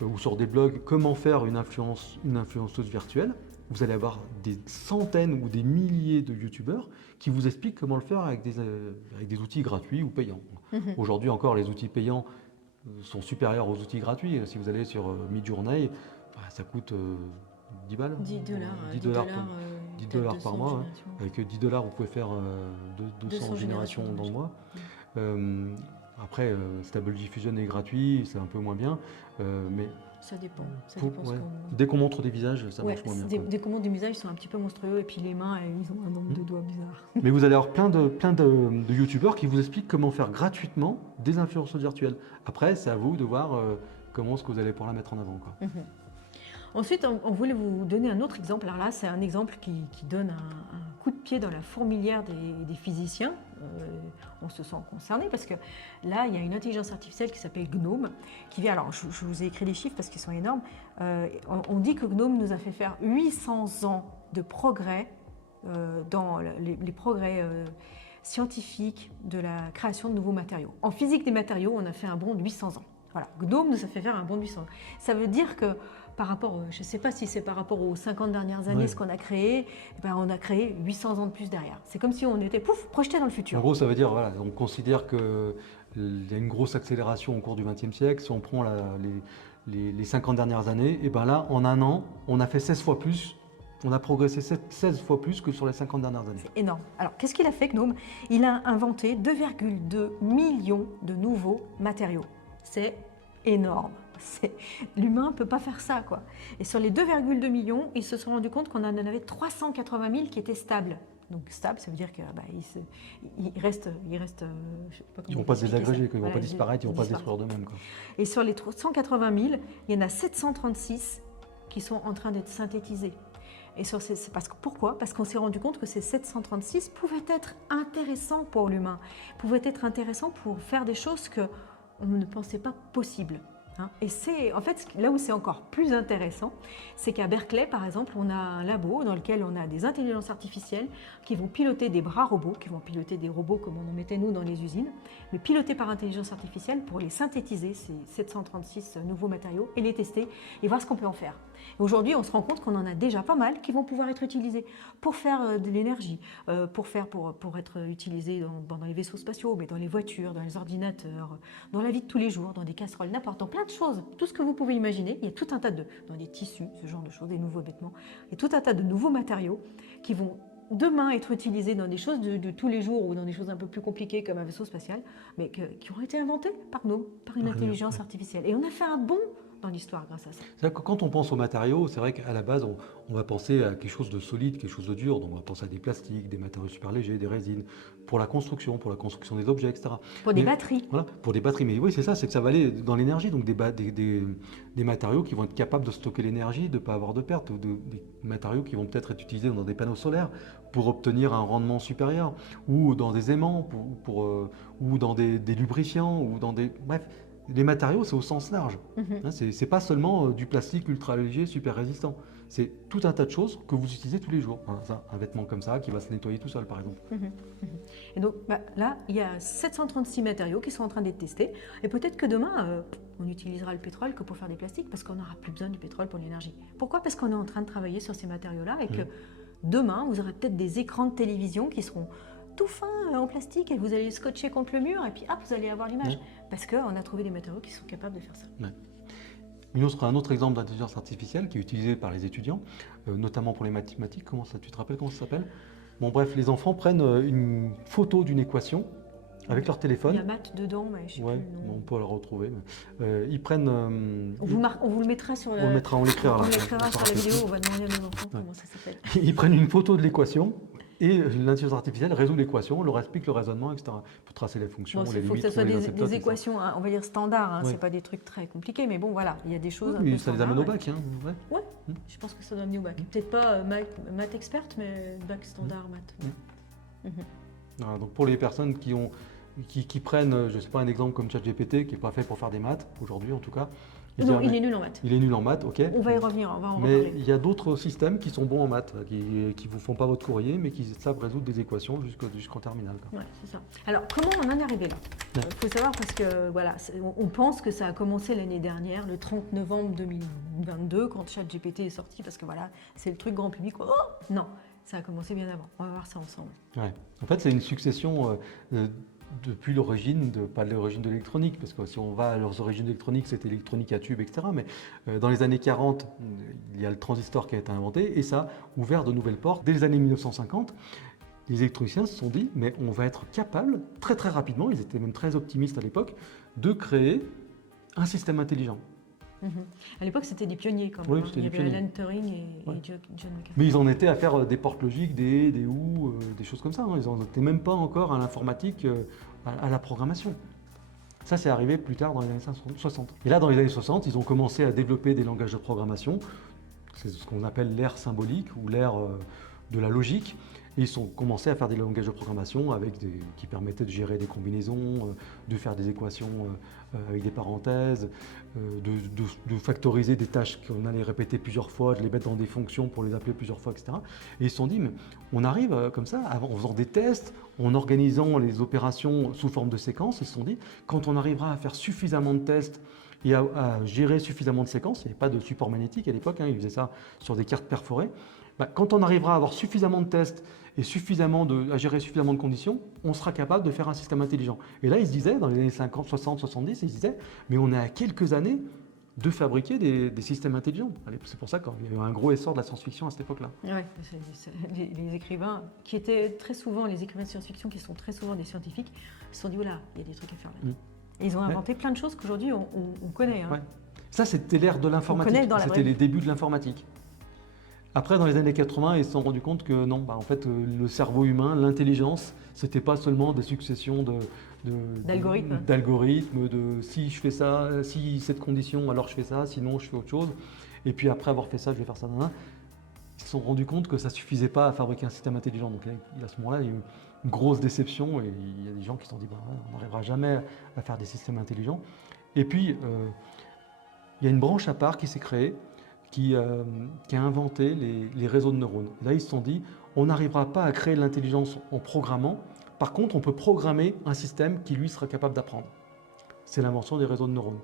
ou sur des blogs comment faire une influenceuse virtuelle, vous allez avoir des centaines ou des milliers de youtubeurs qui vous expliquent comment le faire avec des outils gratuits ou payants. Aujourd'hui encore, les outils payants sont supérieurs aux outils gratuits. Si vous allez sur Midjourney, ça coûte 10 balles. 10 dollars. 10 dollars par mois. Avec 10 dollars, vous pouvez faire 200 générations dans le mois. Après, Stable Diffusion est gratuit, c'est un peu moins bien. Mais Ça dépend. Ça faut- dépend ce ouais. qu'on- Dès qu'on montre des visages, ça Ouais, marche moins bien. des, quoi. des commandes des visages sont un petit peu monstrueux et puis les mains, ils ont un nombre de doigts bizarre. Mais vous allez avoir plein de youtubeurs qui vous expliquent comment faire gratuitement des influenceurs virtuels. Après, c'est à vous de voir comment est-ce que vous allez pouvoir la mettre en avant, quoi. Ensuite, on voulait vous donner un autre exemple. Alors là, c'est un exemple qui donne un coup de pied dans la fourmilière des physiciens. On se sent concerné parce que là, il y a une intelligence artificielle qui s'appelle Gnome qui vient. Alors, je vous ai écrit les chiffres parce qu'ils sont énormes. On dit que Gnome nous a fait faire 800 ans de progrès dans les progrès scientifiques de la création de nouveaux matériaux. En physique des matériaux, on a fait un bond de 800 ans. Voilà, Gnome nous a fait faire un bond de 800 ans. Ça veut dire que par rapport, je ne sais pas si c'est par rapport aux 50 dernières années, Ouais. ce qu'on a créé, on a créé 800 ans de plus derrière. C'est comme si on était projeté dans le En futur. gros, ça veut dire, voilà, on considère qu'il y a une grosse accélération au cours du XXe siècle. Si on prend les 50 dernières années, et ben là, en un an, on a fait 16 fois plus. On a progressé 16 fois plus que sur les 50 dernières années. C'est énorme. Alors, qu'est-ce qu'il a fait, Gnome? Il a inventé 2,2 millions de nouveaux matériaux. C'est énorme. L'humain ne peut pas faire ça, quoi. Et sur les 2,2 millions, ils se sont rendus compte qu'on en avait 380 000 qui étaient stables. Donc stable, ça veut dire qu'ils restent, je sais pas comment Ils ne vont pas se expliquer ça. désagréger, ils ne vont Voilà, pas disparaître, ils ne vont pas se disparaissent. détruire d'eux-mêmes, quoi. Et sur les 180 000, il y en a 736 qui sont en train d'être synthétisés. Et pourquoi? Parce qu'on s'est rendu compte que ces 736 pouvaient être intéressants pour l'humain, pouvaient être intéressants pour faire des choses qu'on ne pensait pas possibles. Et c'est en fait là où c'est encore plus intéressant, c'est qu'à Berkeley, par exemple, on a un labo dans lequel on a des intelligences artificielles qui vont piloter des bras robots, qui vont piloter des robots comme on en mettait nous dans les usines, mais pilotés par intelligence artificielle pour les synthétiser, ces 736 nouveaux matériaux, et les tester et voir ce qu'on peut en faire. Et aujourd'hui, on se rend compte qu'on en a déjà pas mal qui vont pouvoir être utilisés pour faire de l'énergie, pour être utilisés dans les vaisseaux spatiaux, mais dans les voitures, dans les ordinateurs, dans la vie de tous les jours, dans des casseroles, n'importe, dans plein de choses. Tout ce que vous pouvez imaginer, il y a tout un tas dans des tissus, ce genre de choses, des nouveaux vêtements, il y a tout un tas de nouveaux matériaux qui vont demain être utilisés dans des choses de tous les jours ou dans des choses un peu plus compliquées comme un vaisseau spatial, mais qui ont été inventés par nous, par une intelligence artificielle. Et on a fait un bond dans l'histoire grâce à ça. C'est-à-dire que quand on pense aux matériaux, c'est vrai qu'à la base, on va penser à quelque chose de solide, quelque chose de dur. Donc on va penser à des plastiques, des matériaux super légers, des résines, pour la construction des objets, etc. Pour des Mais- batteries. Voilà, pour des batteries. Mais oui, c'est ça, c'est que ça va aller dans l'énergie. Donc des matériaux qui vont être capables de stocker l'énergie, de ne pas avoir de perte. Ou des matériaux qui vont peut-être être utilisés dans des panneaux solaires pour obtenir un rendement supérieur. Ou dans des aimants, ou dans des lubrifiants, ou dans des... Bref, les matériaux, c'est au sens large. Mhm. Hein, c'est pas seulement du plastique ultra léger, super résistant. C'est tout un tas de choses que vous utilisez tous les jours. Hein, un vêtement comme ça qui va se nettoyer tout seul, par exemple. Et donc là, il y a 736 matériaux qui sont en train d'être testés. Et peut-être que demain, on utilisera le pétrole que pour faire des plastiques parce qu'on n'aura plus besoin du pétrole pour l'énergie. Pourquoi? Parce qu'on est en train de travailler sur ces matériaux-là et que demain, vous aurez peut-être des écrans de télévision qui seront tout fins en plastique et vous allez les scotcher contre le mur et puis hop, vous allez avoir l'image. Parce qu'on a trouvé des matériaux qui sont capables de faire ça. Une un autre exemple d'intelligence artificielle qui est utilisé par les étudiants, notamment pour les mathématiques. Tu te rappelles comment ça s'appelle? Bon, bref, les enfants prennent une photo d'une équation avec leur Il y téléphone. a maths dedans, mais je sais Ouais, plus le nom. on peut la retrouver. Ils prennent. On vous le mettra sur on le mettra, on l'écrira. on là. l'écrira On sur fera la ça. vidéo, on va demander à nos enfants comment ça s'appelle. Ils prennent une photo de l'équation et l'intelligence artificielle résout l'équation, leur explique le raisonnement, etc. Pour tracer les fonctions, Bon, les il faut que limites, ce soit trouver les des asymptotes, etc. équations, hein, on va dire standards, hein, Oui. c'est pas des trucs très compliqués, mais bon voilà, il y a des choses un Oui, peu ça les standards. amène au bac. Hein, ouais. Ouais, je pense que ça doit amener au bac. Peut-être pas maths experte, mais bac standard maths. Voilà, donc pour les personnes qui prennent, je sais pas, un exemple comme ChatGPT, qui n'est pas fait pour faire des maths, aujourd'hui en tout cas. Non, il est nul en maths. Il est nul en maths, ok. On va y revenir, on va en Mais reparler. il y a d'autres systèmes qui sont bons en maths, qui ne vous font pas votre courrier, mais qui savent résoudre des équations jusqu'en terminale. Quoi. Ouais, c'est ça. Alors, comment on en est arrivé là? Il faut savoir parce que voilà, on pense que ça a commencé l'année dernière, le 30 novembre 2022, quand ChatGPT est sorti, parce que voilà, c'est le truc grand public. Oh non, ça a commencé bien avant. On va voir ça ensemble. Ouais. En fait, c'est une succession depuis l'origine, pas l'origine de l'électronique, parce que si on va à leurs origines électroniques, c'était l'électronique à tube, etc. Mais dans les années 40, il y a le transistor qui a été inventé, et ça a ouvert de nouvelles portes. Dès les années 1950, les électroniciens se sont dit, mais on va être capable, très très rapidement, ils étaient même très optimistes à l'époque, de créer un système intelligent. À l'époque, c'était des pionniers quand même. Oui, hein. c'était Il y des avait pionniers. Alan Turing et Ouais. John McAfee. Mais ils en étaient à faire des portes logiques, des ou, des choses comme ça. Hein. Ils n'en étaient même pas encore à l'informatique, à la programmation. Ça, c'est arrivé plus tard dans les années 60. Et là, dans les années 60, ils ont commencé à développer des langages de programmation. C'est ce qu'on appelle l'ère symbolique ou l'ère de la logique. Et ils ont commencé à faire des langages de programmation qui permettaient de gérer des combinaisons, de faire des équations avec des parenthèses, de factoriser des tâches qu'on allait répéter plusieurs fois, de les mettre dans des fonctions pour les appeler plusieurs fois, etc. Et ils se sont dit, mais on arrive comme ça, en faisant des tests, en organisant les opérations sous forme de séquences, ils se sont dit, quand on arrivera à faire suffisamment de tests et à gérer suffisamment de séquences, il n'y avait pas de support magnétique à l'époque, hein, ils faisaient ça sur des cartes perforées, quand on arrivera à avoir suffisamment de tests et à gérer suffisamment de conditions, on sera capable de faire un système intelligent. Et là, ils se disaient, dans les années 50, 60, 70, ils se disaient, mais on est à quelques années de fabriquer des systèmes intelligents. C'est pour ça qu'il y a eu un gros essor de la science-fiction à cette époque-là. Ouais, les écrivains qui étaient très souvent, les écrivains de science-fiction qui sont très souvent des scientifiques, se sont dit, voilà, il y a des trucs à faire là. Et ils ont inventé plein de choses qu'aujourd'hui on connaît. Hein. Ouais. Ça, c'était l'ère de l'informatique. connaît dans la C'était vraie les vie. débuts de l'informatique. Après, dans les années 80, ils se sont rendus compte que non, en fait, le cerveau humain, l'intelligence, c'était pas seulement des successions d'algorithmes, si je fais ça, si cette condition, alors je fais ça, sinon je fais autre chose. Et puis après avoir fait ça, je vais faire ça. Ils se sont rendus compte que ça suffisait pas à fabriquer un système intelligent. Donc à ce moment-là, il y a eu une grosse déception et il y a des gens qui se sont dit, on n'arrivera jamais à faire des systèmes intelligents. Et puis, il y a une branche à part qui s'est créée, qui a inventé les réseaux de neurones. Là, ils se sont dit, on n'arrivera pas à créer l'intelligence en programmant. Par contre, on peut programmer un système qui, lui, sera capable d'apprendre. C'est l'invention des réseaux de neurones.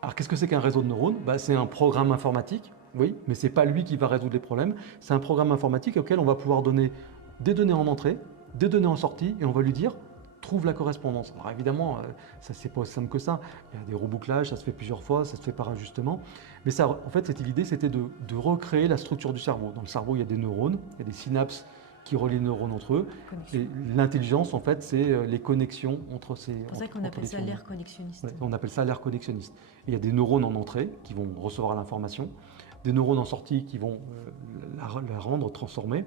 Alors, qu'est-ce que c'est qu'un réseau de neurones? C'est un programme informatique, oui, mais ce n'est pas lui qui va résoudre les problèmes. C'est un programme informatique auquel on va pouvoir donner des données en entrée, des données en sortie, et on va lui dire, trouve la correspondance. Alors évidemment, ça c'est pas aussi simple que ça. Il y a des rebouclages, ça se fait plusieurs fois, ça se fait par ajustement. Mais ça, en fait, l'idée, c'était de recréer la structure du cerveau. Dans le cerveau, il y a des neurones, il y a des synapses qui relient les neurones entre eux. Connexion. Et l'intelligence, en fait, c'est les connexions entre ces. C'est pour ça qu'on appelle ça l'air connexionniste. Ouais, on appelle ça l'air connexionniste. Et il y a des neurones en entrée qui vont recevoir l'information, des neurones en sortie qui vont la rendre transformée.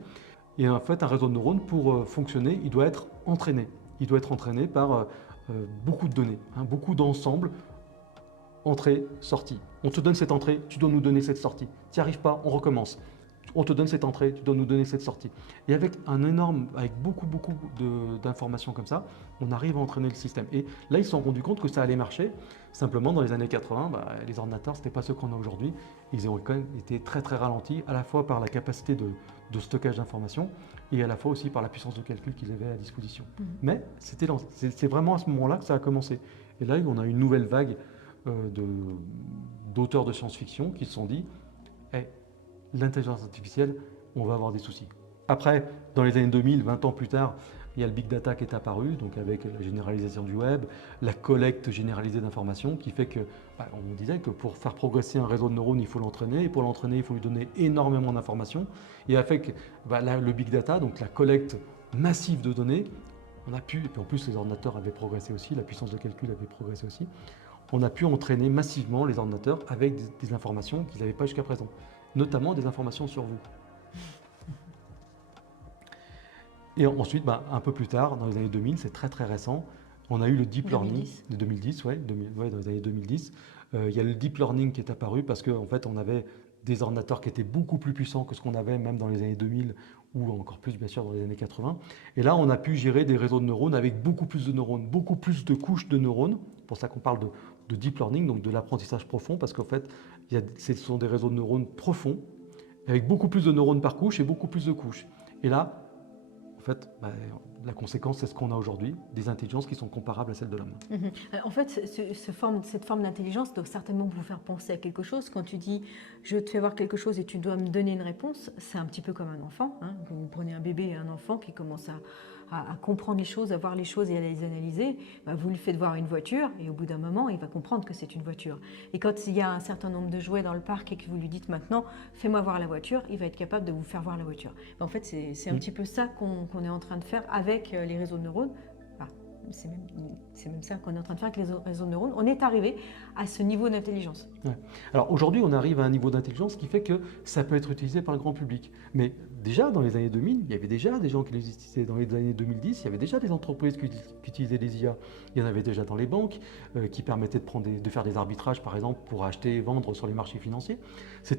Et en fait, un réseau de neurones, pour fonctionner, il doit être entraîné. Il doit être entraîné par beaucoup de données, beaucoup d'ensembles, entrée, sortie. On te donne cette entrée, tu dois nous donner cette sortie. Tu n'y arrives pas, on recommence. On te donne cette entrée, tu dois nous donner cette sortie. Et avec beaucoup d'informations comme ça, on arrive à entraîner le système. Et là, ils se sont rendus compte que ça allait marcher. Simplement, dans les années 80, les ordinateurs, ce n'était pas ceux qu'on a aujourd'hui. Ils ont quand même été très très ralentis, à la fois par la capacité de stockage d'informations et à la fois aussi par la puissance de calcul qu'ils avaient à disposition. Mais c'est vraiment à ce moment-là que ça a commencé. Et là, on a une nouvelle vague d'auteurs de science-fiction qui se sont dit l'intelligence artificielle, on va avoir des soucis. Après, dans les années 2000, 20 ans plus tard, il y a le big data qui est apparu, donc avec la généralisation du web, la collecte généralisée d'informations, qui fait que, on disait que pour faire progresser un réseau de neurones, il faut l'entraîner, et pour l'entraîner, il faut lui donner énormément d'informations. Et avec le big data, donc la collecte massive de données, on a pu, et puis en plus les ordinateurs avaient progressé aussi, la puissance de calcul avait progressé aussi, on a pu entraîner massivement les ordinateurs avec des informations qu'ils n'avaient pas jusqu'à présent, notamment des informations sur vous. Et ensuite, un peu plus tard, dans les années 2000, c'est très très récent, on a eu le deep learning de 2010, dans les années 2010. Il y a le deep learning qui est apparu parce qu'en fait, on avait des ordinateurs qui étaient beaucoup plus puissants que ce qu'on avait même dans les années 2000 ou encore plus bien sûr dans les années 80. Et là, on a pu gérer des réseaux de neurones avec beaucoup plus de neurones, beaucoup plus de couches de neurones. C'est pour ça qu'on parle de deep learning, donc de l'apprentissage profond, parce qu'en fait, ce sont des réseaux de neurones profonds, avec beaucoup plus de neurones par couche et beaucoup plus de couches. Et là, en fait, la conséquence, c'est ce qu'on a aujourd'hui, des intelligences qui sont comparables à celles de l'homme. En fait, cette forme d'intelligence doit certainement vous faire penser à quelque chose. Quand tu dis « je te fais voir quelque chose et tu dois me donner une réponse », c'est un petit peu comme un enfant. Quand vous prenez un bébé et un enfant qui commence à comprendre les choses, à voir les choses et à les analyser, vous lui faites voir une voiture et au bout d'un moment, il va comprendre que c'est une voiture. Et quand il y a un certain nombre de jouets dans le parc et que vous lui dites maintenant « fais-moi voir la voiture », il va être capable de vous faire voir la voiture. En fait, c'est un petit peu ça qu'on est en train de faire avec les réseaux de neurones. C'est même ça qu'on est en train de faire avec les réseaux de neurones. On est arrivé à ce niveau d'intelligence. Ouais. Alors aujourd'hui, on arrive à un niveau d'intelligence qui fait que ça peut être utilisé par le grand public. Mais déjà, dans les années 2000, il y avait déjà des gens qui les utilisaient. Dans les années 2010, il y avait déjà des entreprises qui utilisaient les IA. Il y en avait déjà dans les banques qui permettaient de faire des arbitrages, par exemple, pour acheter et vendre sur les marchés financiers. Ça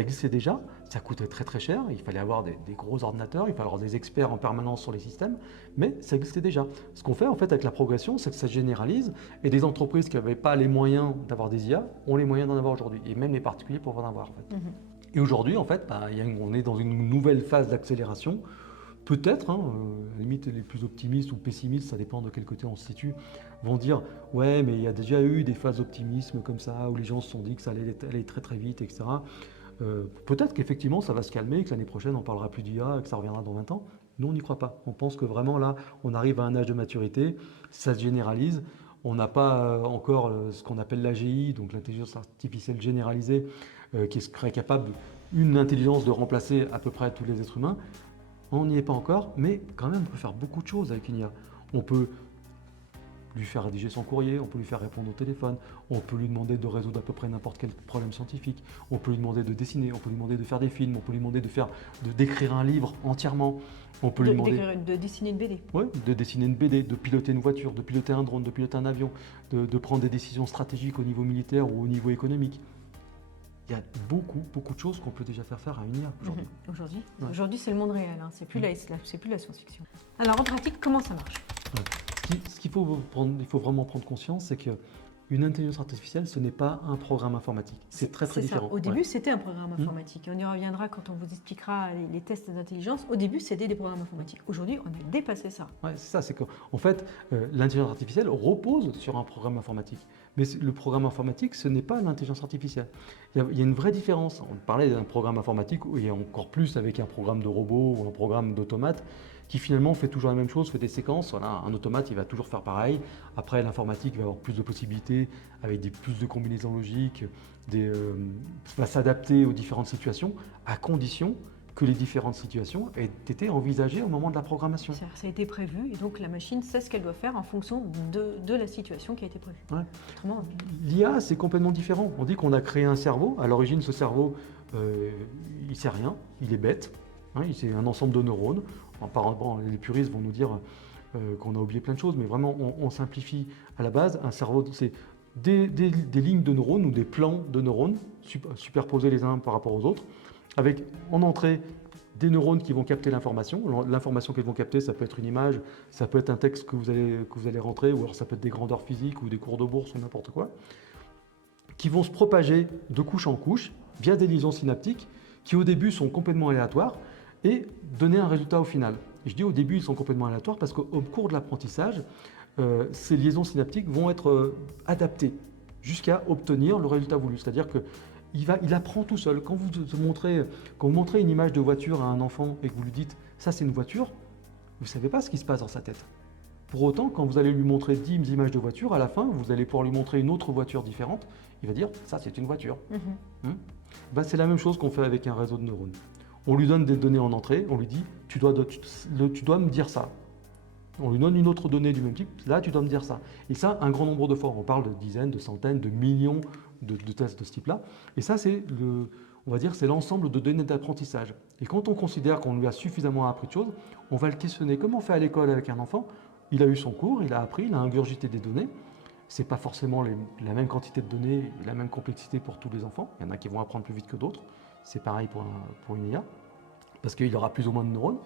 existait déjà, ça coûtait très très cher. Il fallait avoir des gros ordinateurs, il fallait avoir des experts en permanence sur les systèmes, mais ça existait déjà. Ce qu'on fait en fait avec la progression, c'est que ça généralise et des entreprises qui n'avaient pas les moyens d'avoir des IA ont les moyens d'en avoir aujourd'hui, et même les particuliers peuvent en avoir en fait. Et aujourd'hui en fait, on est dans une nouvelle phase d'accélération. Peut-être, limite les plus optimistes ou pessimistes, ça dépend de quel côté on se situe, vont dire ouais mais il y a déjà eu des phases d'optimisme comme ça où les gens se sont dit que ça allait aller très très vite, etc. Peut-être qu'effectivement ça va se calmer, que l'année prochaine on parlera plus d'IA, que ça reviendra dans 20 ans. Nous, on n'y croit pas. On pense que vraiment là, on arrive à un âge de maturité, ça se généralise. On n'a pas encore ce qu'on appelle l'AGI, donc l'intelligence artificielle généralisée, qui serait capable, une intelligence, de remplacer à peu près tous les êtres humains. On n'y est pas encore, mais quand même, on peut faire beaucoup de choses avec une IA. On peut lui faire rédiger son courrier, on peut lui faire répondre au téléphone, on peut lui demander de résoudre à peu près n'importe quel problème scientifique, on peut lui demander de dessiner, on peut lui demander de faire des films, on peut lui demander d'écrire un livre entièrement, on peut lui demander de dessiner une BD. Oui, de dessiner une BD, de piloter une voiture, de piloter un drone, de piloter un avion, de prendre des décisions stratégiques au niveau militaire ou au niveau économique. Il y a beaucoup de choses qu'on peut déjà faire à une IA aujourd'hui. Aujourd'hui, c'est le monde réel, c'est plus la science-fiction. Alors en pratique, comment ça marche ? Ce qu'il faut vraiment prendre conscience, c'est qu'une intelligence artificielle, ce n'est pas un programme informatique. C'est très différent. Au début, c'était un programme informatique. On y reviendra quand on vous expliquera les tests d'intelligence. Au début, c'était des programmes informatiques. Aujourd'hui, on a dépassé ça. Ouais, c'est ça. C'est qu'en fait, l'intelligence artificielle repose sur un programme informatique. Mais le programme informatique, ce n'est pas l'intelligence artificielle. Il y a une vraie différence. On parlait d'un programme informatique, où il y a encore plus avec un programme de robot ou un programme d'automate, qui finalement fait toujours la même chose, fait des séquences. Voilà, un automate, il va toujours faire pareil. Après, l'informatique va avoir plus de possibilités, avec plus de combinaisons logiques, va s'adapter aux différentes situations, à condition que les différentes situations aient été envisagées au moment de la programmation. Ça a été prévu et donc la machine sait ce qu'elle doit faire en fonction de la situation qui a été prévue. Ouais. Autrement, L'IA, c'est complètement différent. On dit qu'on a créé un cerveau. À l'origine, ce cerveau, il ne sait rien, il est bête. Hein, c'est un ensemble de neurones. Apparemment, les puristes vont nous dire qu'on a oublié plein de choses, mais vraiment, on simplifie à la base. Un cerveau, c'est des lignes de neurones ou des plans de neurones superposés les uns par rapport aux autres, avec en entrée des neurones qui vont capter l'information. L'information qu'ils vont capter, ça peut être une image, ça peut être un texte que vous allez rentrer, ou alors ça peut être des grandeurs physiques ou des cours de bourse ou n'importe quoi, qui vont se propager de couche en couche via des liaisons synaptiques qui au début sont complètement aléatoires et donner un résultat au final. Et je dis au début ils sont complètement aléatoires parce qu'au cours de l'apprentissage, ces liaisons synaptiques vont être adaptées jusqu'à obtenir le résultat voulu. C'est-à-dire que il apprend tout seul. Quand vous montrez une image de voiture à un enfant et que vous lui dites « ça c'est une voiture », vous ne savez pas ce qui se passe dans sa tête. Pour autant, quand vous allez lui montrer 10 images de voiture, à la fin, vous allez pouvoir lui montrer une autre voiture différente, il va dire « ça c'est une voiture ». C'est la même chose qu'on fait avec un réseau de neurones. On lui donne des données en entrée, on lui dit « tu dois me dire ça ». On lui donne une autre donnée du même type, là tu dois me dire ça. Et ça, un grand nombre de fois. On parle de dizaines, de centaines, de millions de tests de ce type-là. Et ça, c'est l'ensemble de données d'apprentissage. Et quand on considère qu'on lui a suffisamment appris de choses, on va le questionner. Comme on fait à l'école avec un enfant, il a eu son cours, il a appris, il a ingurgité des données. Ce n'est pas forcément la même quantité de données, la même complexité pour tous les enfants. Il y en a qui vont apprendre plus vite que d'autres. C'est pareil pour une IA. Parce qu'il aura plus ou moins de neurones.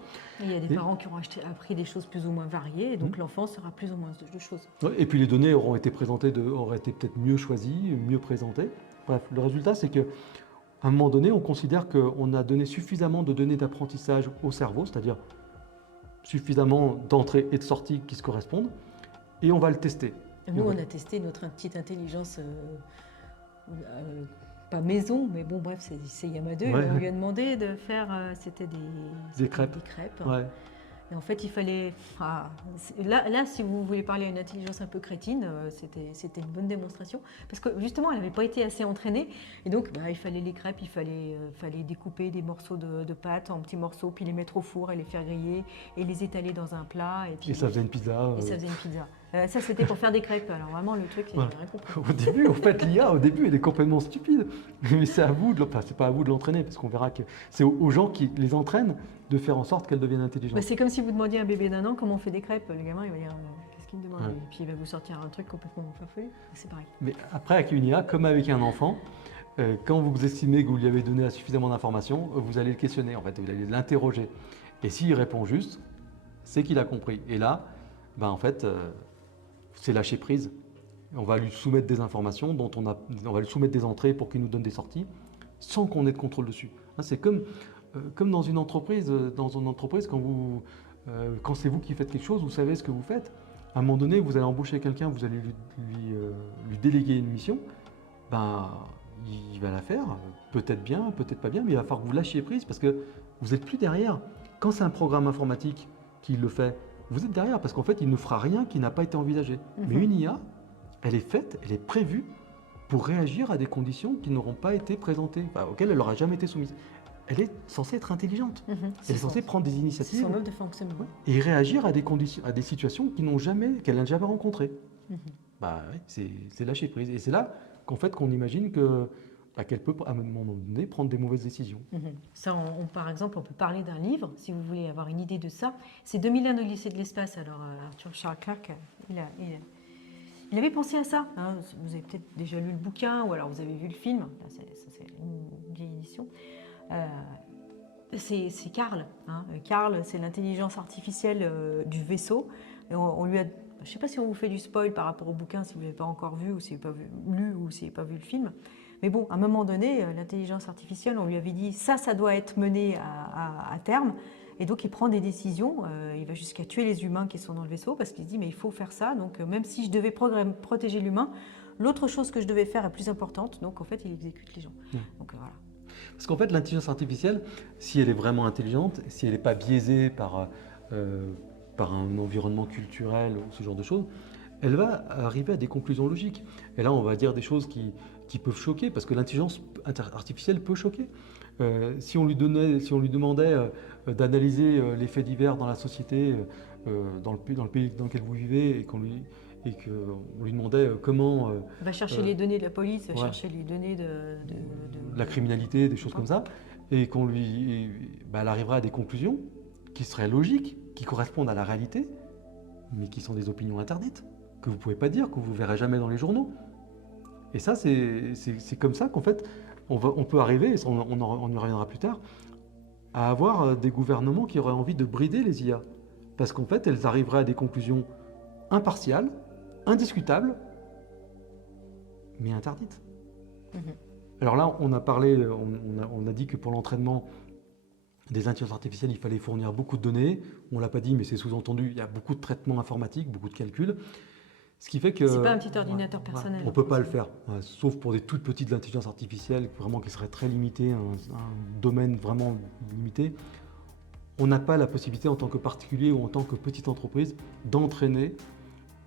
Et il y a des parents qui auront appris des choses plus ou moins variées, et donc l'enfant saura plus ou moins de choses. Ouais, et puis les données auront été présentées, auraient été peut-être mieux choisies, mieux présentées. Bref, le résultat, c'est qu'à un moment donné, on considère qu'on a donné suffisamment de données d'apprentissage au cerveau, c'est-à-dire suffisamment d'entrées et de sorties qui se correspondent, et on va le tester. Nous, on a testé notre petite intelligence... pas maison, mais bon, bref, c'est Yama 2. Ouais. On lui a demandé de faire, c'était Des crêpes. Ouais. Et en fait, il fallait... là, si vous voulez parler à une intelligence un peu crétine, c'était une bonne démonstration. Parce que justement, elle n'avait pas été assez entraînée. Et donc, il fallait les crêpes, il fallait découper des morceaux de pâte en petits morceaux, puis les mettre au four et les faire griller, et les étaler dans un plat. Et ça faisait une pizza. Et ça faisait une pizza. Ça, c'était pour faire des crêpes. Alors vraiment, le truc, j'ai rien compris. Au début, en fait, l'IA, elle est complètement stupide. Mais c'est à vous, c'est pas à vous de l'entraîner, parce qu'on verra que c'est aux gens qui les entraînent de faire en sorte qu'elles deviennent intelligentes. C'est comme si vous demandiez à un bébé d'1 an comment on fait des crêpes. Le gamin, il va dire qu'est-ce qu'il me demande. Ouais. Et puis il va vous sortir un truc complètement farfelu. C'est pareil. Mais après, avec une IA, comme avec un enfant, quand vous estimez que vous lui avez donné suffisamment d'informations, vous allez le questionner, en fait, vous allez l'interroger. Et s'il répond juste, c'est qu'il a compris. Et là, en fait, c'est lâcher prise. On va lui soumettre des informations, on va lui soumettre des entrées pour qu'il nous donne des sorties, sans qu'on ait de contrôle dessus. C'est comme dans une entreprise, quand c'est vous qui faites quelque chose, vous savez ce que vous faites. À un moment donné, vous allez embaucher quelqu'un, vous allez lui déléguer une mission, il va la faire, peut-être bien, peut-être pas bien, mais il va falloir que vous lâchiez prise parce que vous n'êtes plus derrière. Quand c'est un programme informatique qui le fait, vous êtes derrière parce qu'en fait, il ne fera rien qui n'a pas été envisagé. Mais une IA, elle est faite, elle est prévue pour réagir à des conditions qui n'auront pas été présentées, auxquelles elle n'aura jamais été soumise. Elle est censée être intelligente. Elle est censée prendre des initiatives. C'est son mode de fonctionnement. Et réagir à des conditions, à des situations qu'elle n'a jamais rencontrées. C'est lâcher prise. Et c'est là qu'on imagine qu'elle peut, à un moment donné, prendre des mauvaises décisions. Ça, par exemple, on peut parler d'un livre, si vous voulez avoir une idée de ça. C'est 2001 au lycée de l'espace. Alors, Arthur Charles Clarke, il avait pensé à ça. Hein. Vous avez peut-être déjà lu le bouquin ou alors vous avez vu le film. C'est une vieille édition. C'est Carl. Hein. Carl, c'est l'intelligence artificielle du vaisseau. Et on lui a... Je ne sais pas si on vous fait du spoil par rapport au bouquin, si vous ne l'avez pas encore vu ou si vous n'avez pas lu ou si vous n'avez pas vu le film. Mais bon, à un moment donné, l'intelligence artificielle, on lui avait dit ça doit être mené à terme. Et donc, il prend des décisions. Il va jusqu'à tuer les humains qui sont dans le vaisseau parce qu'il se dit mais il faut faire ça. Donc, même si je devais protéger l'humain, l'autre chose que je devais faire est plus importante. Donc, en fait, il exécute les gens. Donc, voilà. Parce qu'en fait, l'intelligence artificielle, si elle est vraiment intelligente, si elle n'est pas biaisée par un environnement culturel ou ce genre de choses, elle va arriver à des conclusions logiques. Et là, on va dire des choses qui peuvent choquer, parce que l'intelligence artificielle peut choquer. Si on lui demandait d'analyser les faits divers dans la société, dans le pays dans lequel vous vivez, et qu'on lui demandait comment On va chercher les données de la police, ouais. chercher les données de la criminalité, des choses comme ça, et elle arrivera à des conclusions qui seraient logiques, qui correspondent à la réalité, mais qui sont des opinions interdites, que vous ne pouvez pas dire, que vous ne verrez jamais dans les journaux. Et ça, c'est comme ça qu'en fait, on peut arriver, et on y reviendra plus tard, à avoir des gouvernements qui auraient envie de brider les IA. Parce qu'en fait, elles arriveraient à des conclusions impartiales, indiscutables, mais interdites. Alors là, on a parlé, on a dit que pour l'entraînement des intelligences artificielles, il fallait fournir beaucoup de données. On ne l'a pas dit, mais c'est sous-entendu, il y a beaucoup de traitements informatiques, beaucoup de calculs. Ce qui fait que... C'est pas un petit ordinateur personnel. On ne peut pas le faire, sauf pour des toutes petites intelligences artificielles, vraiment qui seraient très limitées, un domaine vraiment limité. On n'a pas la possibilité en tant que particulier ou en tant que petite entreprise d'entraîner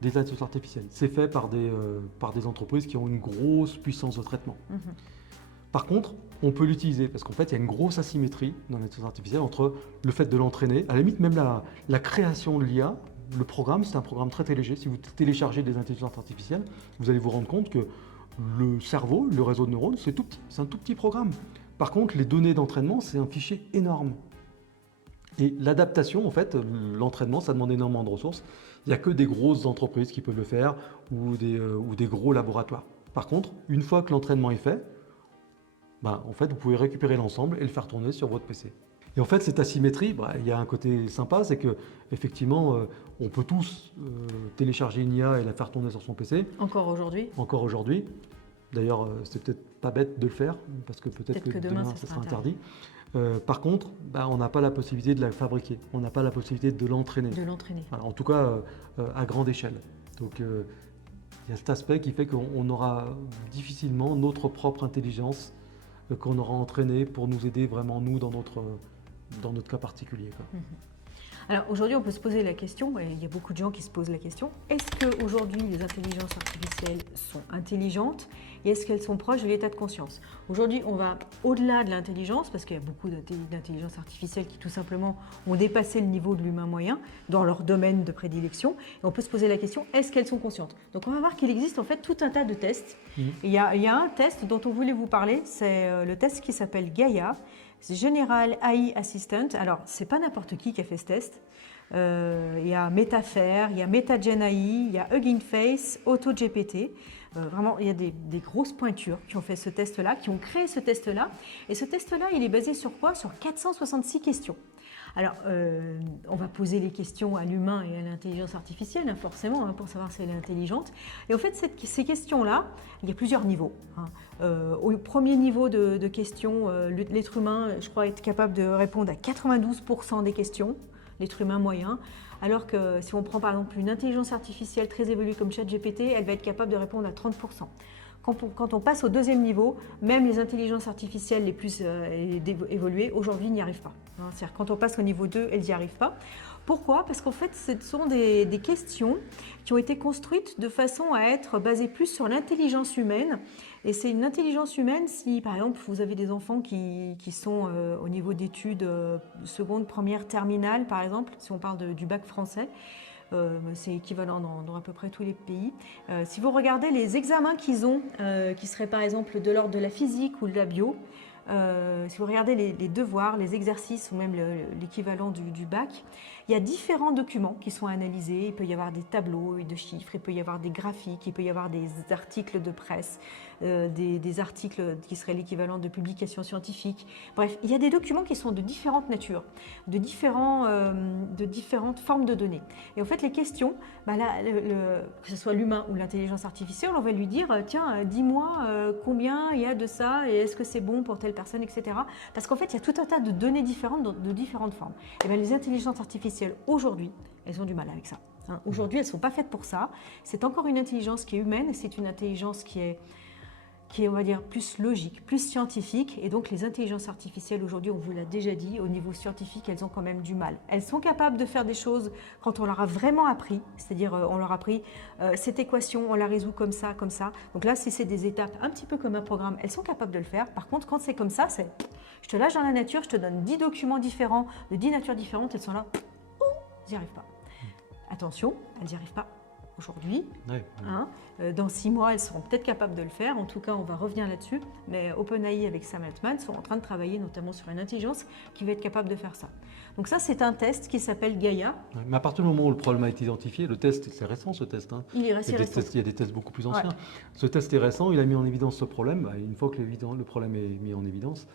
des intelligences artificielles. C'est fait par des entreprises qui ont une grosse puissance de traitement. Par contre, on peut l'utiliser parce qu'en fait, il y a une grosse asymétrie dans l'intelligence artificielle entre le fait de l'entraîner, à la limite même la création de l'IA. Le programme, c'est un programme très léger. Si vous téléchargez des intelligences artificielles, vous allez vous rendre compte que le cerveau, le réseau de neurones, c'est tout petit, c'est un tout petit programme. Par contre, les données d'entraînement, c'est un fichier énorme. Et l'adaptation, en fait, l'entraînement, ça demande énormément de ressources. Il n'y a que des grosses entreprises qui peuvent le faire ou des gros laboratoires. Par contre, une fois que l'entraînement est fait, en fait, vous pouvez récupérer l'ensemble et le faire tourner sur votre PC. Et en fait, cette asymétrie, il y a un côté sympa, c'est que effectivement, on peut tous télécharger une IA et la faire tourner sur son PC. Encore aujourd'hui. Encore aujourd'hui. D'ailleurs, c'est peut-être pas bête de le faire, parce que peut-être que demain, ça sera interdit. Par contre, on n'a pas la possibilité de la fabriquer. On n'a pas la possibilité de l'entraîner. Voilà, en tout cas, à grande échelle. Donc, il y a cet aspect qui fait qu'on aura difficilement notre propre intelligence qu'on aura entraînée pour nous aider vraiment, nous, dans notre cas particulier, quoi. Alors aujourd'hui, on peut se poser la question, et il y a beaucoup de gens qui se posent la question, est-ce qu'aujourd'hui les intelligences artificielles sont intelligentes et est-ce qu'elles sont proches de l'état de conscience? Aujourd'hui, on va au-delà de l'intelligence, parce qu'il y a beaucoup d'intelligences artificielles qui tout simplement ont dépassé le niveau de l'humain moyen dans leur domaine de prédilection. Et on peut se poser la question, est-ce qu'elles sont conscientes? Donc on va voir qu'il existe en fait tout un tas de tests. Il y a un test dont on voulait vous parler, c'est le test qui s'appelle Gaia. C'est General AI Assistant. Alors, c'est pas n'importe qui a fait ce test. Il y a Metafair, il y a MetaGen AI, il y a Hugging Face, AutoGPT. Vraiment, il y a des grosses pointures qui ont fait ce test-là, qui ont créé ce test-là. Et ce test-là, il est basé sur quoi? Sur 466 questions. Alors, on va poser les questions à l'humain et à l'intelligence artificielle, forcément, pour savoir si elle est intelligente. Et en fait, ces questions-là, il y a plusieurs niveaux. Au premier niveau de questions, l'être humain, je crois, est capable de répondre à 92% des questions, l'être humain moyen, alors que si on prend par exemple une intelligence artificielle très évoluée comme ChatGPT, elle va être capable de répondre à 30%. Quand on passe au deuxième niveau, même les intelligences artificielles les plus évoluées, aujourd'hui, n'y arrivent pas. C'est-à-dire quand on passe au niveau 2, elles n'y arrivent pas. Pourquoi? Parce qu'en fait, ce sont des questions qui ont été construites de façon à être basées plus sur l'intelligence humaine. Et c'est une intelligence humaine si, par exemple, vous avez des enfants qui sont au niveau d'études seconde, première, terminale, par exemple, si on parle du bac français. C'est équivalent dans à peu près tous les pays. Si vous regardez les examens qu'ils ont, qui seraient par exemple de l'ordre de la physique ou de la bio, si vous regardez les devoirs, les exercices ou même l'équivalent du bac, il y a différents documents qui sont analysés. Il peut y avoir des tableaux de chiffres, il peut y avoir des graphiques, il peut y avoir des articles de presse, des articles qui seraient l'équivalent de publications scientifiques. Bref, il y a des documents qui sont de différentes natures, de différentes formes de données. Et en fait, les questions, que ce soit l'humain ou l'intelligence artificielle, on va lui dire, tiens, dis-moi combien il y a de ça et est-ce que c'est bon pour telle personne, etc. Parce qu'en fait, il y a tout un tas de données différentes de différentes formes. Et bien, les intelligences artificielles, aujourd'hui, elles ont du mal avec ça. Aujourd'hui, elles ne sont pas faites pour ça. C'est encore une intelligence qui est humaine, c'est une intelligence qui qui est, on va dire, plus logique, plus scientifique. Et donc, les intelligences artificielles, aujourd'hui, on vous l'a déjà dit, au niveau scientifique, elles ont quand même du mal. Elles sont capables de faire des choses quand on leur a vraiment appris, c'est-à-dire on leur a appris cette équation, on la résout comme ça, comme ça. Donc là, si c'est des étapes un petit peu comme un programme, elles sont capables de le faire. Par contre, quand c'est comme ça, c'est je te lâche dans la nature, je te donne 10 documents différents, de 10 natures différentes, elles sont là, elles n'y arrivent pas. Attention, elles n'y arrivent pas aujourd'hui. Ouais. Hein. Dans 6 mois, elles seront peut-être capables de le faire. En tout cas, on va revenir là-dessus. Mais OpenAI avec Sam Altman sont en train de travailler notamment sur une intelligence qui va être capable de faire ça. Donc ça, c'est un test qui s'appelle Gaia. Ouais, mais à partir du moment où le problème a été identifié, le test, c'est récent ce test. Hein. Il est resté récent. Il y a des tests beaucoup plus anciens. Ouais. Ce test est récent, il a mis en évidence ce problème. Bah, une fois que le problème est mis en évidence,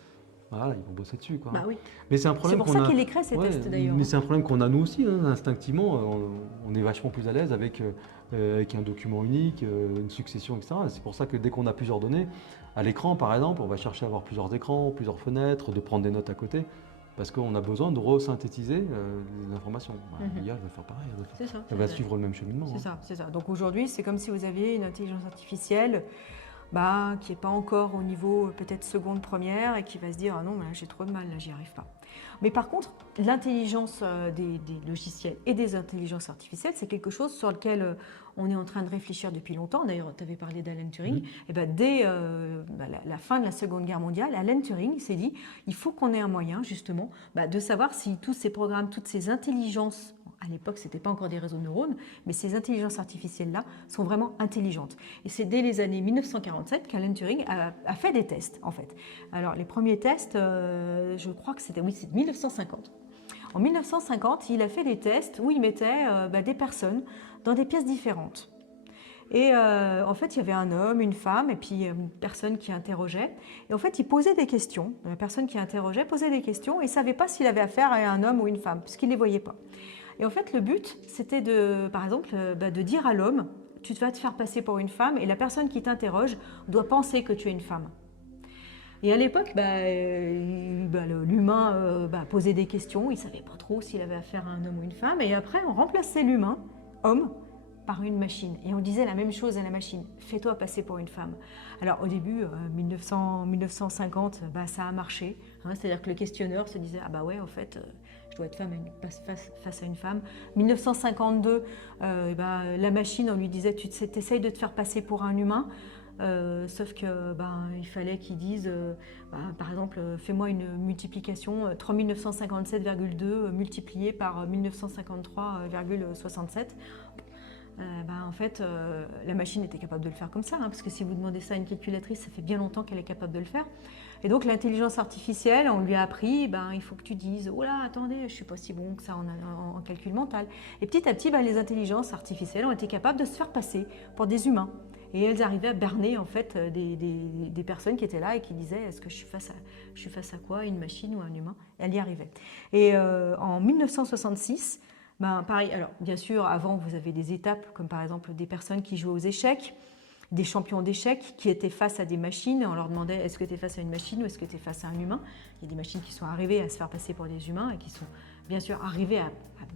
voilà, ils vont bosser dessus. Quoi. Bah oui. Mais c'est un C'est problème pour qu'on ça a. qu'il les crée, ces tests d'ailleurs. Mais c'est un problème qu'on a nous aussi, hein, instinctivement. On est vachement plus à l'aise avec un document unique, une succession, etc. C'est pour ça que dès qu'on a plusieurs données, à l'écran par exemple, on va chercher à avoir plusieurs écrans, plusieurs fenêtres, de prendre des notes à côté, parce qu'on a besoin de resynthétiser les informations. Bah, l'IA, elle va faire pareil, C'est ça. elle va suivre le même cheminement. C'est hein. ça, c'est ça. Donc aujourd'hui, c'est comme si vous aviez une intelligence artificielle qui n'est pas encore au niveau peut-être seconde, première et qui va se dire « Ah non, mais là, j'ai trop de mal, là, j'y arrive pas ». Mais par contre, l'intelligence des logiciels et des intelligences artificielles, c'est quelque chose sur lequel on est en train de réfléchir depuis longtemps. D'ailleurs, tu avais parlé d'Alan Turing. Et dès la fin de la Seconde Guerre mondiale, Alan Turing s'est dit il faut qu'on ait un moyen, justement, de savoir si tous ces programmes, toutes ces intelligences, à l'époque, ce n'était pas encore des réseaux de neurones, mais ces intelligences artificielles-là sont vraiment intelligentes. Et c'est dès les années 1947 qu'Alan Turing a fait des tests, en fait. Alors, les premiers tests, je crois que c'est 1950. En 1950, il a fait des tests où il mettait des personnes dans des pièces différentes. Et en fait, il y avait un homme, une femme, et puis une personne qui interrogeait. Et en fait, il posait des questions. La personne qui interrogeait posait des questions et il ne savait pas s'il avait affaire à un homme ou une femme, puisqu'il ne les voyait pas. Et en fait, le but, c'était par exemple, de dire à l'homme, tu vas te faire passer pour une femme, et la personne qui t'interroge doit penser que tu es une femme. Et à l'époque, l'humain posait des questions, il ne savait pas trop s'il avait affaire à un homme ou une femme, et après, on remplaçait l'humain, homme, par une machine. Et on disait la même chose à la machine, fais-toi passer pour une femme. Alors au début, 1950, ça a marché. Hein, c'est-à-dire que le questionneur se disait, ah bah ouais, en fait, je dois être femme face à une femme. 1952, la machine, on lui disait, tu essayes de te faire passer pour un humain. Sauf que il fallait qu'ils disent, par exemple, fais-moi une multiplication 3957,2 multiplié par 1953,67. En fait, la machine était capable de le faire comme ça, parce que si vous demandez ça à une calculatrice, ça fait bien longtemps qu'elle est capable de le faire. Et donc l'intelligence artificielle, on lui a appris, il faut que tu dises, oh là, attendez, je ne suis pas si bon que ça en calcul mental. Et petit à petit, les intelligences artificielles ont été capables de se faire passer pour des humains. Et elles arrivaient à berner en fait des personnes qui étaient là et qui disaient, est-ce que je suis face à quoi, une machine ou un humain? Et elles y arrivaient. Et en 1966, pareil, alors bien sûr, avant vous avez des étapes comme par exemple des personnes qui jouaient aux échecs, des champions d'échecs qui étaient face à des machines. On leur demandait est-ce que tu es face à une machine ou est-ce que tu es face à un humain. Il y a des machines qui sont arrivées à se faire passer pour des humains et qui sont bien sûr arrivées à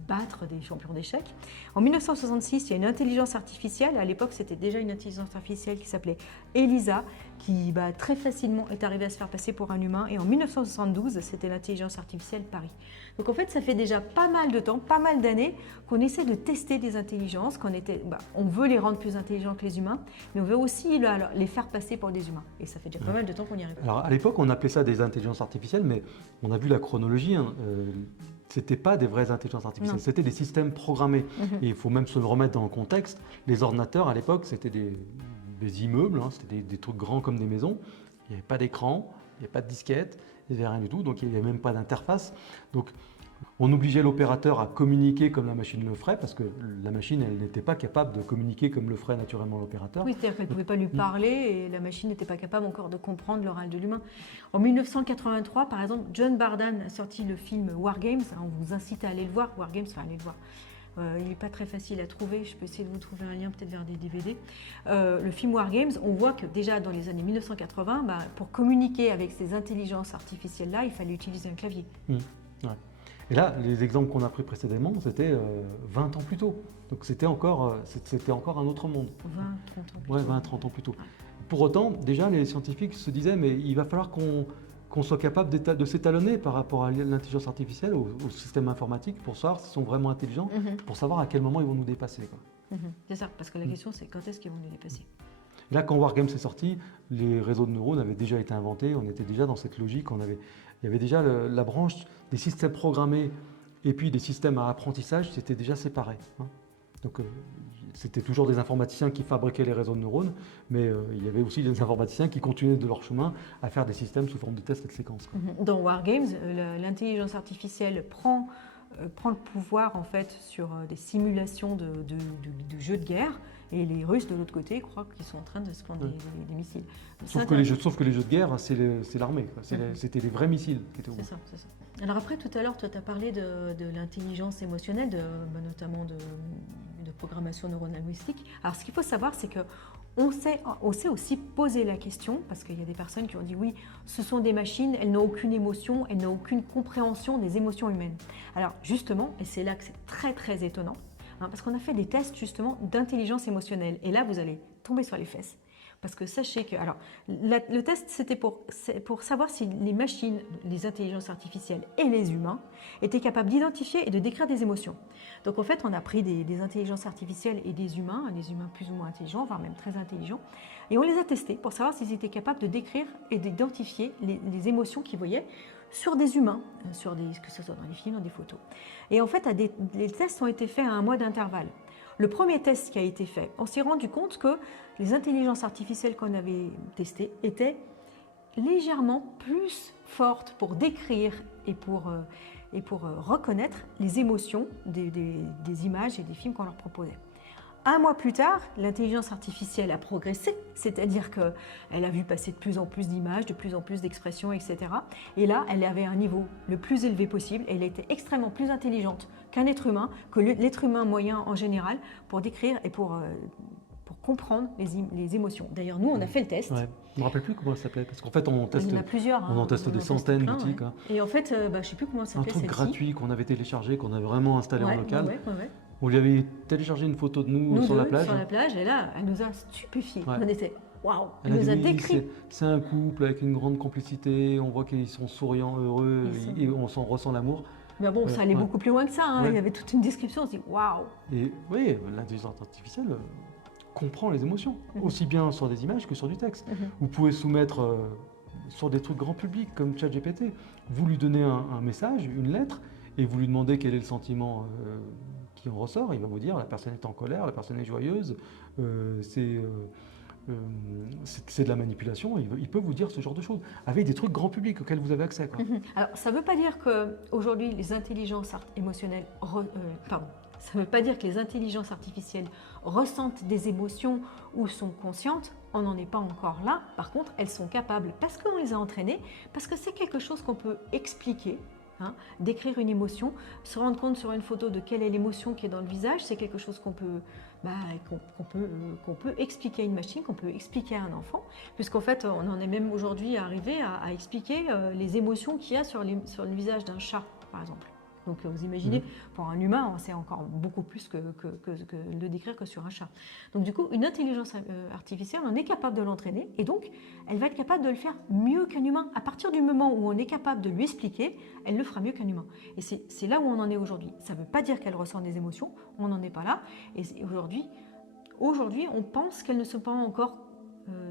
battre des champions d'échecs. En 1966, il y a une intelligence artificielle. À l'époque, c'était déjà une intelligence artificielle qui s'appelait ELISA, qui très facilement est arrivée à se faire passer pour un humain. Et en 1972, c'était l'intelligence artificielle Paris. Donc en fait, ça fait déjà pas mal de temps, pas mal d'années qu'on essaie de tester des intelligences, on veut les rendre plus intelligents que les humains, mais on veut aussi les faire passer pour des humains. Et ça fait déjà pas mal de temps qu'on y arrive. Alors à l'époque, on appelait ça des intelligences artificielles, mais on a vu la chronologie. C'était pas des vraies intelligences artificielles, c'était des systèmes programmés. Et il faut même se le remettre dans le contexte. Les ordinateurs, à l'époque, c'était des immeubles, c'était des trucs grands comme des maisons. Il n'y avait pas d'écran, il n'y avait pas de disquette, il n'y avait rien du tout, donc il n'y avait même pas d'interface. Donc on obligeait l'opérateur à communiquer comme la machine le ferait, parce que la machine, elle n'était pas capable de communiquer comme le ferait naturellement l'opérateur. Oui, c'est-à-dire qu'elle ne pouvait pas lui parler et la machine n'était pas capable encore de comprendre l'oral de l'humain. En 1983, par exemple, John Bardan a sorti le film War Games. On vous incite à aller le voir. War Games, allez le voir. Il n'est pas très facile à trouver, je peux essayer de vous trouver un lien peut-être vers des DVD. Le film War Games, on voit que déjà dans les années 1980, pour communiquer avec ces intelligences artificielles-là, il fallait utiliser un clavier. Ouais. Et là, les exemples qu'on a pris précédemment, c'était 20 ans plus tôt. Donc c'était encore un autre monde. 20, 30 ans plus tôt. Ouais, 20, 30 ans plus tôt. pour autant, déjà, les scientifiques se disaient, mais il va falloir qu'on soit capable de s'étalonner par rapport à l'intelligence artificielle, au système informatique, pour savoir s'ils sont vraiment intelligents, pour savoir à quel moment ils vont nous dépasser, quoi. C'est ça, parce que la question c'est quand est-ce qu'ils vont nous dépasser. Et là, quand Wargames est sorti, les réseaux de neurones avaient déjà été inventés, on était déjà dans cette logique, il y avait déjà la branche des systèmes programmés et puis des systèmes à apprentissage, c'était déjà séparé, hein. Donc c'était toujours des informaticiens qui fabriquaient les réseaux de neurones, mais il y avait aussi des informaticiens qui continuaient de leur chemin à faire des systèmes sous forme de tests et de séquences, quoi. Dans Wargames, l'intelligence artificielle prend le pouvoir en fait sur des simulations de jeux de guerre, et les Russes de l'autre côté croient qu'ils sont en train de se prendre des missiles. Sauf que les jeux de guerre, c'est l'armée, quoi. C'était les vrais missiles qui étaient au bout. C'est ça. Alors après, tout à l'heure, toi, tu as parlé de l'intelligence émotionnelle, notamment de programmation neurolinguistique. Alors ce qu'il faut savoir, c'est que on sait aussi poser la question, parce qu'il y a des personnes qui ont dit oui, ce sont des machines, elles n'ont aucune émotion, elles n'ont aucune compréhension des émotions humaines. Alors justement, et c'est là que c'est très très étonnant, hein, parce qu'on a fait des tests justement d'intelligence émotionnelle, et là vous allez tomber sur les fesses. Parce que sachez que, alors, le test c'était pour savoir si les machines, les intelligences artificielles et les humains étaient capables d'identifier et de décrire des émotions. Donc en fait, on a pris des intelligences artificielles et des humains plus ou moins intelligents, voire même très intelligents, et on les a testés pour savoir s'ils étaient capables de décrire et d'identifier les émotions qu'ils voyaient sur des humains, que ce soit dans les films, dans des photos. Et en fait, les tests ont été faits à 1 mois d'intervalle. Le premier test qui a été fait, on s'est rendu compte que les intelligences artificielles qu'on avait testées étaient légèrement plus fortes pour décrire et pour reconnaître les émotions des images et des films qu'on leur proposait. 1 mois plus tard, l'intelligence artificielle a progressé, c'est-à-dire qu'elle a vu passer de plus en plus d'images, de plus en plus d'expressions, etc. Et là, elle avait un niveau le plus élevé possible et elle était extrêmement plus intelligente qu'un être humain, que l'être humain moyen en général, pour décrire et pour comprendre les émotions. D'ailleurs, nous, on a fait le test. Ouais. Je ne me rappelle plus comment ça s'appelait, parce qu'en fait, on teste, il y en a plusieurs, on en teste des centaines d'outils. Ouais. Et en fait, je ne sais plus comment ça s'appelait. Un truc gratuit qu'on avait téléchargé, qu'on avait vraiment installé en local. Ouais. On lui avait téléchargé une photo de nous sur la plage. Sur la plage, et là, elle nous a stupéfiés. Ouais. On était waouh. Elle nous a dit, décrit. c'est un couple avec une grande complicité, on voit qu'ils sont souriants, heureux, et on s'en ressent l'amour. Mais bon, ça allait beaucoup plus loin que ça, hein. Ouais. Il y avait toute une description, on se dit waouh. Et oui, l'intelligence artificielle comprend les émotions, aussi bien sur des images que sur du texte. Vous pouvez soumettre sur des trucs grand public comme ChatGPT, vous lui donnez un message, une lettre, et vous lui demandez quel est le sentiment qui en ressort. Il va vous dire la personne est en colère, la personne est joyeuse, c'est de la manipulation. Il peut vous dire ce genre de choses avec des trucs grand public auxquels vous avez accès, quoi. Alors, ça ne veut pas dire qu'aujourd'hui, les intelligences émotionnelles... Ça ne veut pas dire que les intelligences artificielles ressentent des émotions ou sont conscientes. On n'en est pas encore là. Par contre, elles sont capables, parce qu'on les a entraînées, parce que c'est quelque chose qu'on peut expliquer. Hein, décrire une émotion, se rendre compte sur une photo de quelle est l'émotion qui est dans le visage, c'est quelque chose qu'on peut expliquer à une machine, qu'on peut expliquer à un enfant, puisqu'en fait on en est même aujourd'hui arrivé à expliquer les émotions qu'il y a sur le visage d'un chat, par exemple. Donc vous imaginez, pour un humain, c'est encore beaucoup plus que le décrire que sur un chat. Donc du coup, une intelligence artificielle, on est capable de l'entraîner et donc elle va être capable de le faire mieux qu'un humain. À partir du moment où on est capable de lui expliquer, elle le fera mieux qu'un humain. Et c'est là où on en est aujourd'hui. Ça ne veut pas dire qu'elle ressent des émotions, on n'en est pas là. Et aujourd'hui, on pense qu'elles ne sont pas encore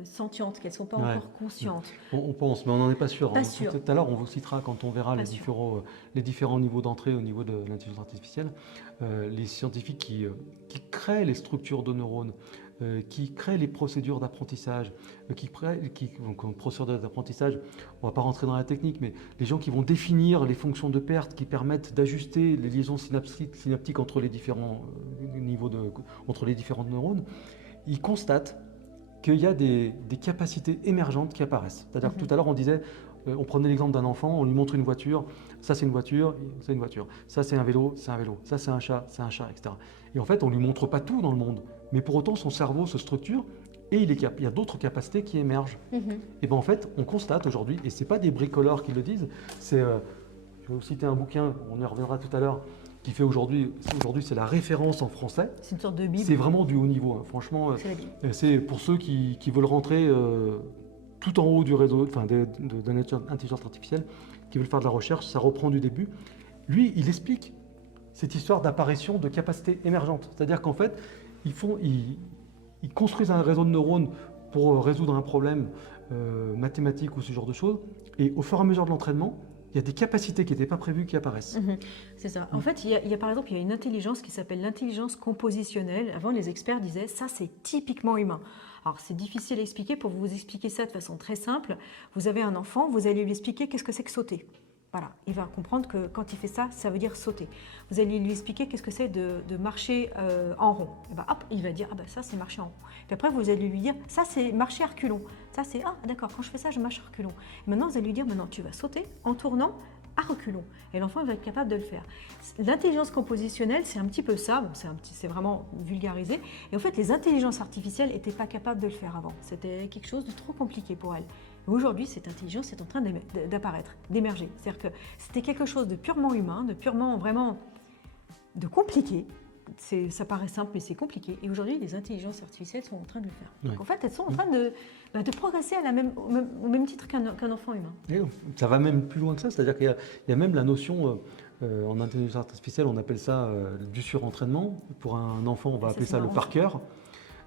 sentientes, qu'elles ne sont pas encore conscientes. On pense, mais on n'en est pas sûr. Pas sûr. Tout à l'heure, on vous citera quand on verra les différents niveaux d'entrée au niveau de l'intelligence artificielle. Les scientifiques qui créent les structures de neurones, qui créent les procédures d'apprentissage, procédures d'apprentissage, on ne va pas rentrer dans la technique, mais les gens qui vont définir les fonctions de perte qui permettent d'ajuster les liaisons synaptiques entre les différents entre les différents neurones, ils constatent qu'il y a des capacités émergentes qui apparaissent. C'est-à-dire que tout à l'heure, on disait, on prenait l'exemple d'un enfant, on lui montre une voiture, ça c'est une voiture, c'est une voiture, ça c'est un vélo, ça c'est un chat, etc. Et en fait, on ne lui montre pas tout dans le monde, mais pour autant, son cerveau se structure et il y a d'autres capacités qui émergent. Et bien en fait, on constate aujourd'hui, et ce n'est pas des bricoleurs qui le disent, je vais vous citer un bouquin, on y reviendra tout à l'heure, qui fait aujourd'hui c'est la référence en français. C'est une sorte de bible. C'est vraiment du haut niveau, hein. Franchement. C'est la Bible. C'est pour ceux qui veulent rentrer tout en haut du réseau, enfin de l'intelligence artificielle, qui veulent faire de la recherche, ça reprend du début. Lui, il explique cette histoire d'apparition de capacités émergentes. C'est-à-dire qu'en fait, ils construisent un réseau de neurones pour résoudre un problème mathématique ou ce genre de choses. Et au fur et à mesure de l'entraînement, il y a des capacités qui n'étaient pas prévues qui apparaissent. C'est ça. En fait, il y a par exemple une intelligence qui s'appelle l'intelligence compositionnelle. Avant, les experts disaient ça, c'est typiquement humain. Alors, c'est difficile à expliquer. Pour vous expliquer ça de façon très simple, vous avez un enfant, vous allez lui expliquer qu'est-ce que c'est que sauter. Voilà, il va comprendre que quand il fait ça, ça veut dire sauter. Vous allez lui expliquer qu'est-ce que c'est de marcher en rond. Et ben, hop, il va dire, ah ben ça c'est marcher en rond. Puis après, vous allez lui dire, ça c'est marcher à reculons. Ça c'est, ah d'accord, quand je fais ça, je marche à reculons. Et maintenant, vous allez lui dire, maintenant tu vas sauter en tournant à reculons. Et l'enfant il va être capable de le faire. L'intelligence compositionnelle, c'est un petit peu ça, bon, c'est vraiment vulgarisé. Et en fait, les intelligences artificielles n'étaient pas capables de le faire avant. C'était quelque chose de trop compliqué pour elles. Aujourd'hui, cette intelligence est en train d'apparaître, d'émerger. C'est-à-dire que c'était quelque chose de purement humain, de purement vraiment de compliqué. Ça paraît simple, mais c'est compliqué. Et aujourd'hui, les intelligences artificielles sont en train de le faire. Donc en fait, elles sont en train de progresser au même titre qu'un enfant humain. Et ça va même plus loin que ça, c'est-à-dire qu'il y a même la notion, en intelligence artificielle, on appelle ça du surentraînement. Pour un enfant, on va appeler ça le par cœur.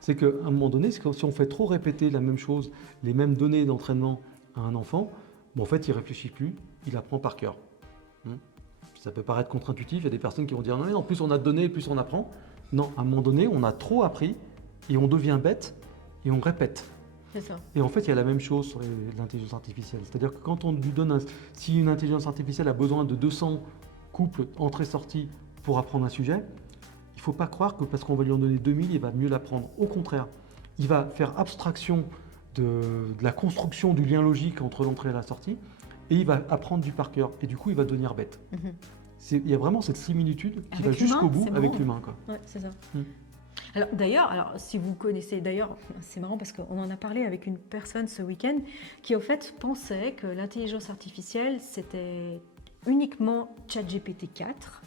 C'est qu'à un moment donné, si on fait trop répéter la même chose, les mêmes données d'entraînement à un enfant, bon, en fait, il ne réfléchit plus, il apprend par cœur. Ça peut paraître contre-intuitif, il y a des personnes qui vont dire non, mais en plus on a de données, plus on apprend. Non, à un moment donné, on a trop appris et on devient bête et on répète. C'est ça. Et en fait, il y a la même chose sur l'intelligence artificielle. C'est-à-dire que quand on lui donne, si une intelligence artificielle a besoin de 200 couples entrées-sorties pour apprendre un sujet, il ne faut pas croire que parce qu'on va lui en donner 2000, il va mieux l'apprendre. Au contraire, il va faire abstraction de la construction du lien logique entre l'entrée et la sortie et il va apprendre du par cœur. Et du coup, il va devenir bête. Il y a vraiment cette similitude qui va jusqu'au bout avec l'humain. Ouais, c'est ça. Alors d'ailleurs, si vous connaissez, c'est marrant parce qu'on en a parlé avec une personne ce week-end qui au fait pensait que l'intelligence artificielle c'était uniquement ChatGPT 4.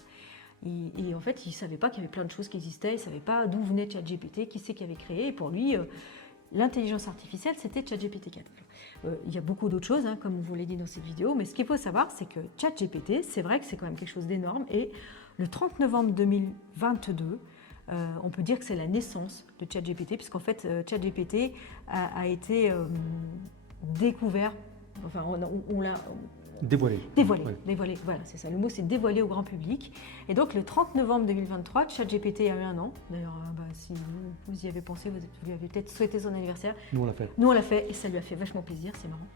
Et en fait, il ne savait pas qu'il y avait plein de choses qui existaient, il ne savait pas d'où venait ChatGPT, qui c'est qui avait créé. Et pour lui, l'intelligence artificielle, c'était ChatGPT 4. Il y a beaucoup d'autres choses, comme vous l'avez dit dans cette vidéo, mais ce qu'il faut savoir, c'est que ChatGPT, c'est vrai que c'est quand même quelque chose d'énorme. Et le 30 novembre 2022, on peut dire que c'est la naissance de ChatGPT, puisqu'en fait, ChatGPT a été découvert, enfin, on l'a... Dévoilé, voilà, c'est ça. Le mot, c'est dévoilé au grand public. Et donc, le 30 novembre 2023, ChatGPT a eu un an. D'ailleurs, si vous y avez pensé, vous lui avez peut-être souhaité son anniversaire. Nous, on l'a fait. Nous, on l'a fait et ça lui a fait vachement plaisir, c'est marrant.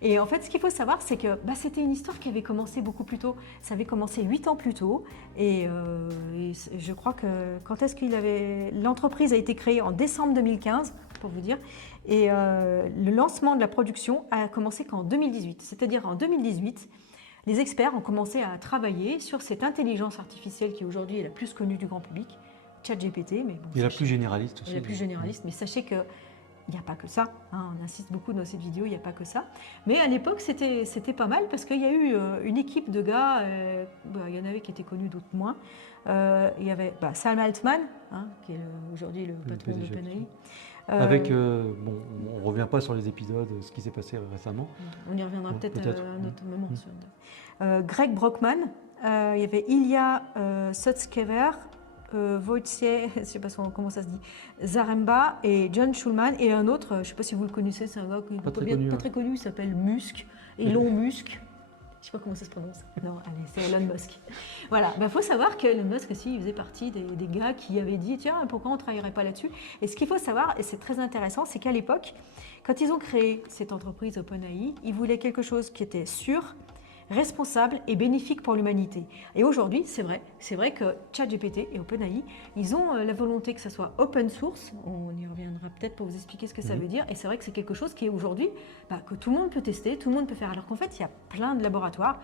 Et en fait, ce qu'il faut savoir, c'est que c'était une histoire qui avait commencé beaucoup plus tôt. Ça avait commencé 8 ans plus tôt. Et je crois que l'entreprise a été créée en décembre 2015, pour vous dire. Et le lancement de la production a commencé qu'en 2018. C'est-à-dire en 2018, les experts ont commencé à travailler sur cette intelligence artificielle qui aujourd'hui est la plus connue du grand public, ChatGPT. Et la plus généraliste aussi. La plus généraliste, mais sachez que il n'y a pas que ça, on insiste beaucoup dans cette vidéo, il n'y a pas que ça. Mais à l'époque, c'était pas mal parce qu'il y a eu une équipe de gars, il y en avait qui étaient connus, d'autres moins. Il y avait Sam Altman, qui est aujourd'hui le patron d'OpenAI. Avec, on ne revient pas sur les épisodes, ce qui s'est passé récemment. On y reviendra peut-être à un autre moment. Greg Brockman, il y avait Ilya Sutskever, Wojciech, je ne sais pas comment ça se dit, Zaremba et John Schulman et un autre, je ne sais pas si vous le connaissez, c'est un gars pas très connu, il s'appelle Musk, Elon Musk. Je ne sais pas comment ça se prononce. Non, allez, c'est Elon Musk. Voilà, faut savoir qu'Elon Musk aussi, il faisait partie des gars qui avaient dit tiens, pourquoi on ne travaillerait pas là-dessus. Et ce qu'il faut savoir, et c'est très intéressant, c'est qu'à l'époque, quand ils ont créé cette entreprise OpenAI, ils voulaient quelque chose qui était sûr, responsable et bénéfique pour l'humanité. Et aujourd'hui, c'est vrai que ChatGPT et OpenAI, ils ont la volonté que ça soit open source. On y reviendra peut-être pour vous expliquer ce que ça veut dire. Et c'est vrai que c'est quelque chose qui est aujourd'hui que tout le monde peut tester, tout le monde peut faire. Alors qu'en fait, il y a plein de laboratoires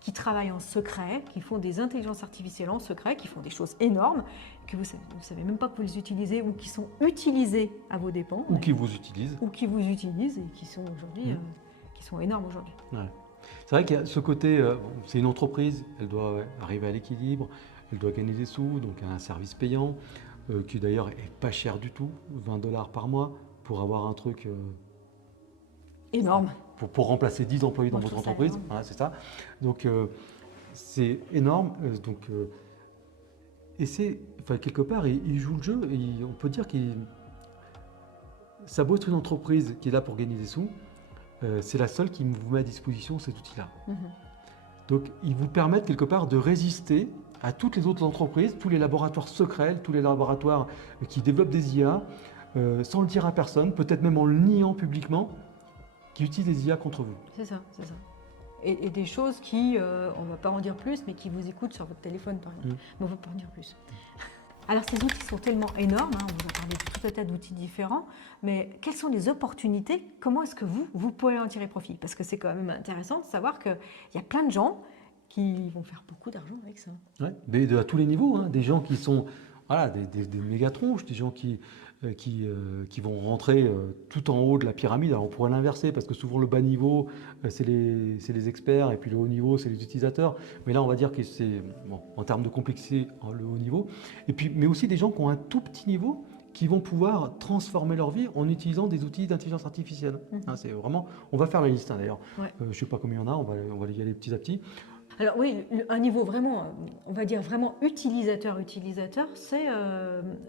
qui travaillent en secret, qui font des intelligences artificielles en secret, qui font des choses énormes, que vous ne savez même pas que vous les utilisez ou qui sont utilisées à vos dépens. Ou qui vous utilisent. Ou qui vous utilisent et qui sont aujourd'hui, qui sont énormes aujourd'hui. Ouais. C'est vrai qu'il y a ce côté, c'est une entreprise, elle doit arriver à l'équilibre, elle doit gagner des sous, donc elle a un service payant, qui d'ailleurs est pas cher du tout, 20 $ par mois, pour avoir un truc... Énorme. Pour remplacer 10 employés dans Moi, je votre trouve ça entreprise, énorme. voilà, c'est ça. Donc c'est énorme. Et c'est, enfin, quelque part, il joue le jeu. Et on peut dire qu'il, ça a beau être une entreprise qui est là pour gagner des sous, c'est la seule qui vous met à disposition cet outil-là. Mhm. Donc ils vous permettent quelque part de résister à toutes les autres entreprises, tous les laboratoires secrets, tous les laboratoires qui développent des IA, sans le dire à personne, peut-être même en le niant publiquement, qui utilisent des IA contre vous. C'est ça, c'est ça. Et des choses qui, on ne va pas en dire plus, mais qui vous écoutent sur votre téléphone par exemple. Mais on ne va pas en dire plus. Alors ces outils sont tellement énormes, hein, on vous a parlé de tout un tas d'outils différents, mais quelles sont les opportunités? Comment est-ce que vous pouvez en tirer profit? Parce que c'est quand même intéressant de savoir qu'il y a plein de gens qui vont faire beaucoup d'argent avec ça. Ouais, mais à tous les niveaux, hein, des gens qui sont voilà, des méga tronches, des gens qui vont rentrer tout en haut de la pyramide. Alors on pourrait l'inverser parce que souvent le bas niveau, c'est les experts et puis le haut niveau, c'est les utilisateurs. Mais là, on va dire que c'est, bon, en termes de complexité, le haut niveau. Et puis, mais aussi des gens qui ont un tout petit niveau qui vont pouvoir transformer leur vie en utilisant des outils d'intelligence artificielle. Hein, c'est vraiment, on va faire la liste hein, d'ailleurs. Ouais. Je ne sais pas combien il y en a, on va y aller petit à petit. Alors oui, un niveau vraiment, on va dire vraiment utilisateur, c'est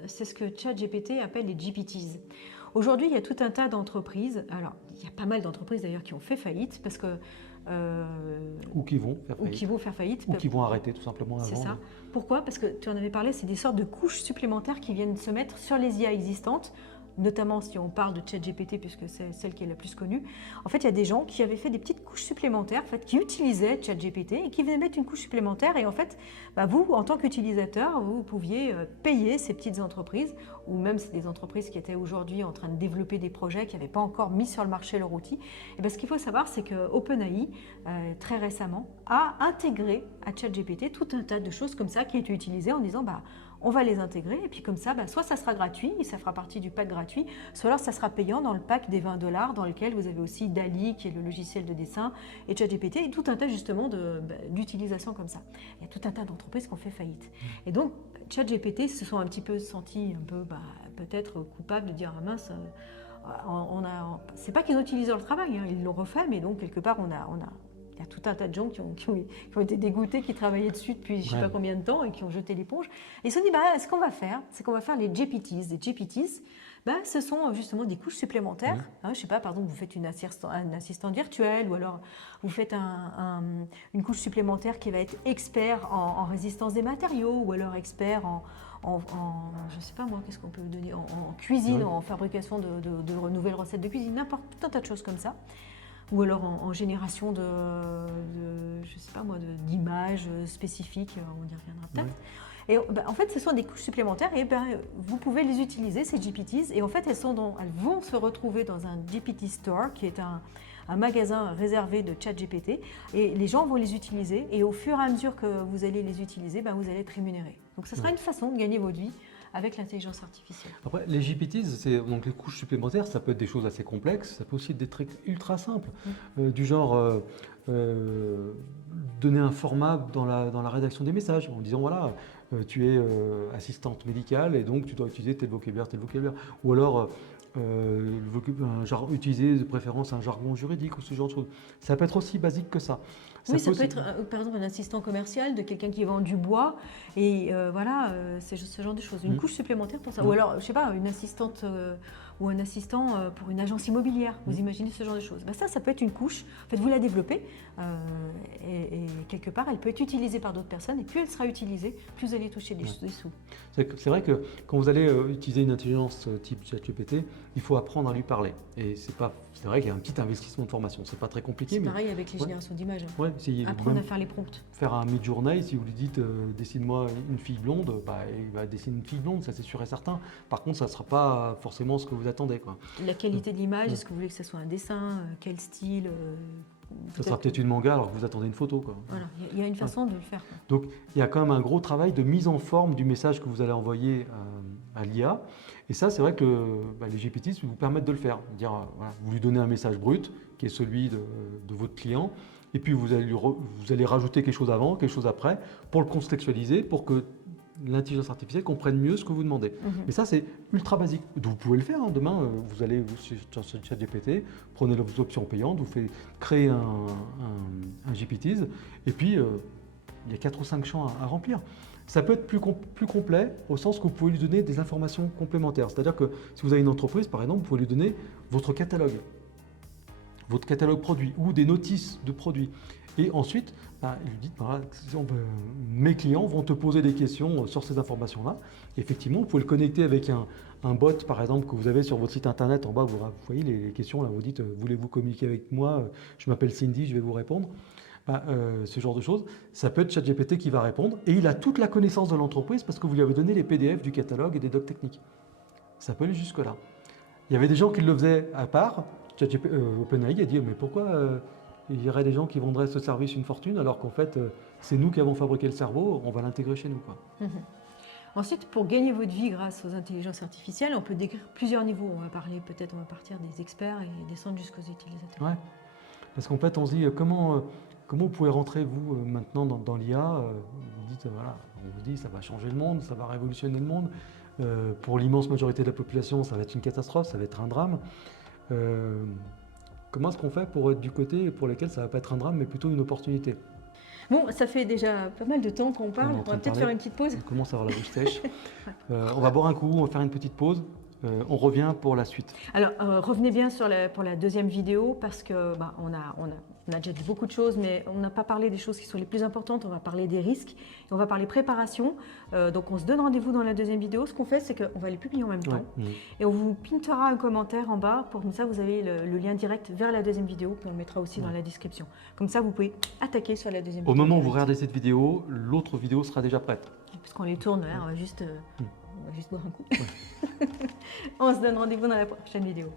ce que ChatGPT appelle les GPTs. Aujourd'hui, il y a tout un tas d'entreprises, alors il y a pas mal d'entreprises d'ailleurs qui ont fait faillite parce que... ou qui vont faire faillite. Ou qui vont faire faillite. Ou qui vont arrêter tout simplement avant. C'est ça. Pourquoi? Parce que tu en avais parlé, c'est des sortes de couches supplémentaires qui viennent se mettre sur les IA existantes, notamment si on parle de ChatGPT, puisque c'est celle qui est la plus connue. En fait, il y a des gens qui avaient fait des petites couches supplémentaires, en fait, qui utilisaient ChatGPT et qui venaient mettre une couche supplémentaire. Et en fait, vous, en tant qu'utilisateur, vous pouviez payer ces petites entreprises, ou même c'est des entreprises qui étaient aujourd'hui en train de développer des projets, qui n'avaient pas encore mis sur le marché leur outil. Et bien, ce qu'il faut savoir, c'est que OpenAI, très récemment, a intégré à ChatGPT tout un tas de choses comme ça qui étaient utilisées en disant on va les intégrer et puis comme ça, soit ça sera gratuit et ça fera partie du pack gratuit, soit alors ça sera payant dans le pack des 20 $ dans lequel vous avez aussi DALL-E qui est le logiciel de dessin et ChatGPT et tout un tas justement d'utilisations comme ça. Il y a tout un tas d'entreprises qui ont fait faillite. Et donc ChatGPT se sont un petit peu sentis peut-être coupables de dire mince, c'est pas qu'ils ont utilisé leur travail, hein, ils l'ont refait, mais donc quelque part il y a tout un tas de gens qui ont été dégoûtés, qui travaillaient dessus depuis je ne sais pas combien de temps et qui ont jeté l'éponge. Et ils se sont dit, ce qu'on va faire, c'est qu'on va faire les GPTs. Les GPTs, ce sont justement des couches supplémentaires. Je ne sais pas, par exemple, vous faites un assistant virtuel ou alors vous faites une couche supplémentaire qui va être expert en résistance des matériaux ou alors expert je ne sais pas moi, qu'est-ce qu'on peut vous donner, en cuisine, en fabrication de nouvelles recettes de cuisine, n'importe, tout un tas de choses comme ça. Ou alors en génération je sais pas moi, d'images spécifiques, on y reviendra peut-être. Et en fait, ce sont des couches supplémentaires et vous pouvez les utiliser, ces GPTs, et en fait, elles vont se retrouver dans un GPT Store, qui est un magasin réservé de ChatGPT, et les gens vont les utiliser, et au fur et à mesure que vous allez les utiliser, vous allez être rémunéré. Donc, ce sera une façon de gagner votre vie avec l'intelligence artificielle. Après, les GPTs, c'est donc les couches supplémentaires, ça peut être des choses assez complexes, ça peut aussi être des trucs ultra simples, du genre donner un format dans la rédaction des messages, en disant voilà, tu es assistante médicale et donc tu dois utiliser tel vocabulaire. Ou alors utiliser de préférence un jargon juridique ou ce genre de choses. Ça peut être aussi basique que ça. Ça peut être par exemple un assistant commercial de quelqu'un qui vend du bois et c'est ce genre de choses. Une couche supplémentaire pour ça. Ou alors, je sais pas, une assistante ou un assistant pour une agence immobilière. Vous imaginez ce genre de choses. Ça peut être une couche. En fait, vous la développez et quelque part, elle peut être utilisée par d'autres personnes et plus elle sera utilisée, plus vous allez toucher des sous. C'est vrai que quand vous allez utiliser une intelligence type ChatGPT, il faut apprendre à lui parler. Et c'est vrai qu'il y a un petit investissement de formation. C'est pas très compliqué. C'est pareil avec les générations d'images. Apprendre à faire les prompts. Faire un Midjourney, si vous lui dites dessine-moi une fille blonde, il va dessiner une fille blonde, ça c'est sûr et certain. Par contre, ça ne sera pas forcément ce que vous attendez, quoi. La qualité de l'image, est-ce que vous voulez que ce soit un dessin, quel style ça sera peut-être une manga alors que vous attendez une photo, quoi. Voilà, il y a une façon de le faire, quoi. Donc il y a quand même un gros travail de mise en forme du message que vous allez envoyer à l'IA. Et ça, c'est vrai que les GPT vous permettent de le faire. Dire, voilà, vous lui donnez un message brut, qui est celui de votre client, et puis vous allez rajouter quelque chose avant, quelque chose après, pour le contextualiser, pour que l'intelligence artificielle comprenne mieux ce que vous demandez. Mais ça, c'est ultra basique. Vous pouvez le faire. Hein. Demain, vous allez sur ChatGPT, prenez vos options payantes, vous faites créer un GPTs, et puis il y a 4 ou 5 champs à remplir. Ça peut être plus complet au sens que vous pouvez lui donner des informations complémentaires. C'est-à-dire que si vous avez une entreprise, par exemple, vous pouvez lui donner votre catalogue produit ou des notices de produits. Et ensuite, lui dites, mes clients vont te poser des questions sur ces informations-là. Effectivement, vous pouvez le connecter avec un bot, par exemple, que vous avez sur votre site internet. En bas, vous voyez les questions, là, vous dites, voulez-vous communiquer avec moi? Je m'appelle Cindy, je vais vous répondre. Ce genre de choses, ça peut être ChatGPT qui va répondre et il a toute la connaissance de l'entreprise parce que vous lui avez donné les PDF du catalogue et des docs techniques. Ça peut aller jusque-là. Il y avait des gens qui le faisaient à part. OpenAI a dit mais pourquoi il y aurait des gens qui vendraient ce service une fortune alors qu'en fait c'est nous qui avons fabriqué le cerveau, on va l'intégrer chez nous, quoi. Ensuite, pour gagner votre vie grâce aux intelligences artificielles, on peut décrire plusieurs niveaux. On va partir des experts et descendre jusqu'aux utilisateurs. Ouais. Parce qu'en fait on se dit comment vous pouvez rentrer vous maintenant dans l'IA, vous dites on vous dit ça va changer le monde, ça va révolutionner le monde. Pour l'immense majorité de la population, ça va être une catastrophe, ça va être un drame. Comment est-ce qu'on fait pour être du côté pour lequel ça ne va pas être un drame, mais plutôt une opportunité? Bon, ça fait déjà pas mal de temps qu'on parle. On va peut-être faire une petite pause. On commence à avoir la bouche sèche. On va boire un coup, on va faire une petite pause. On revient pour la suite. Alors, revenez bien pour la deuxième vidéo parce que on a déjà dit beaucoup de choses, mais on n'a pas parlé des choses qui sont les plus importantes. On va parler des risques et on va parler préparation. Donc, on se donne rendez-vous dans la deuxième vidéo. Ce qu'on fait, c'est qu'on va les publier en même temps et on vous pintera un commentaire en bas. Comme ça, vous avez le lien direct vers la deuxième vidéo qu'on mettra aussi dans la description. Comme ça, vous pouvez attaquer sur la deuxième vidéo. Au moment où vous regardez cette vidéo, l'autre vidéo sera déjà prête. Puisqu'on les tourne, on va juste boire un coup. On se donne rendez-vous dans la prochaine vidéo.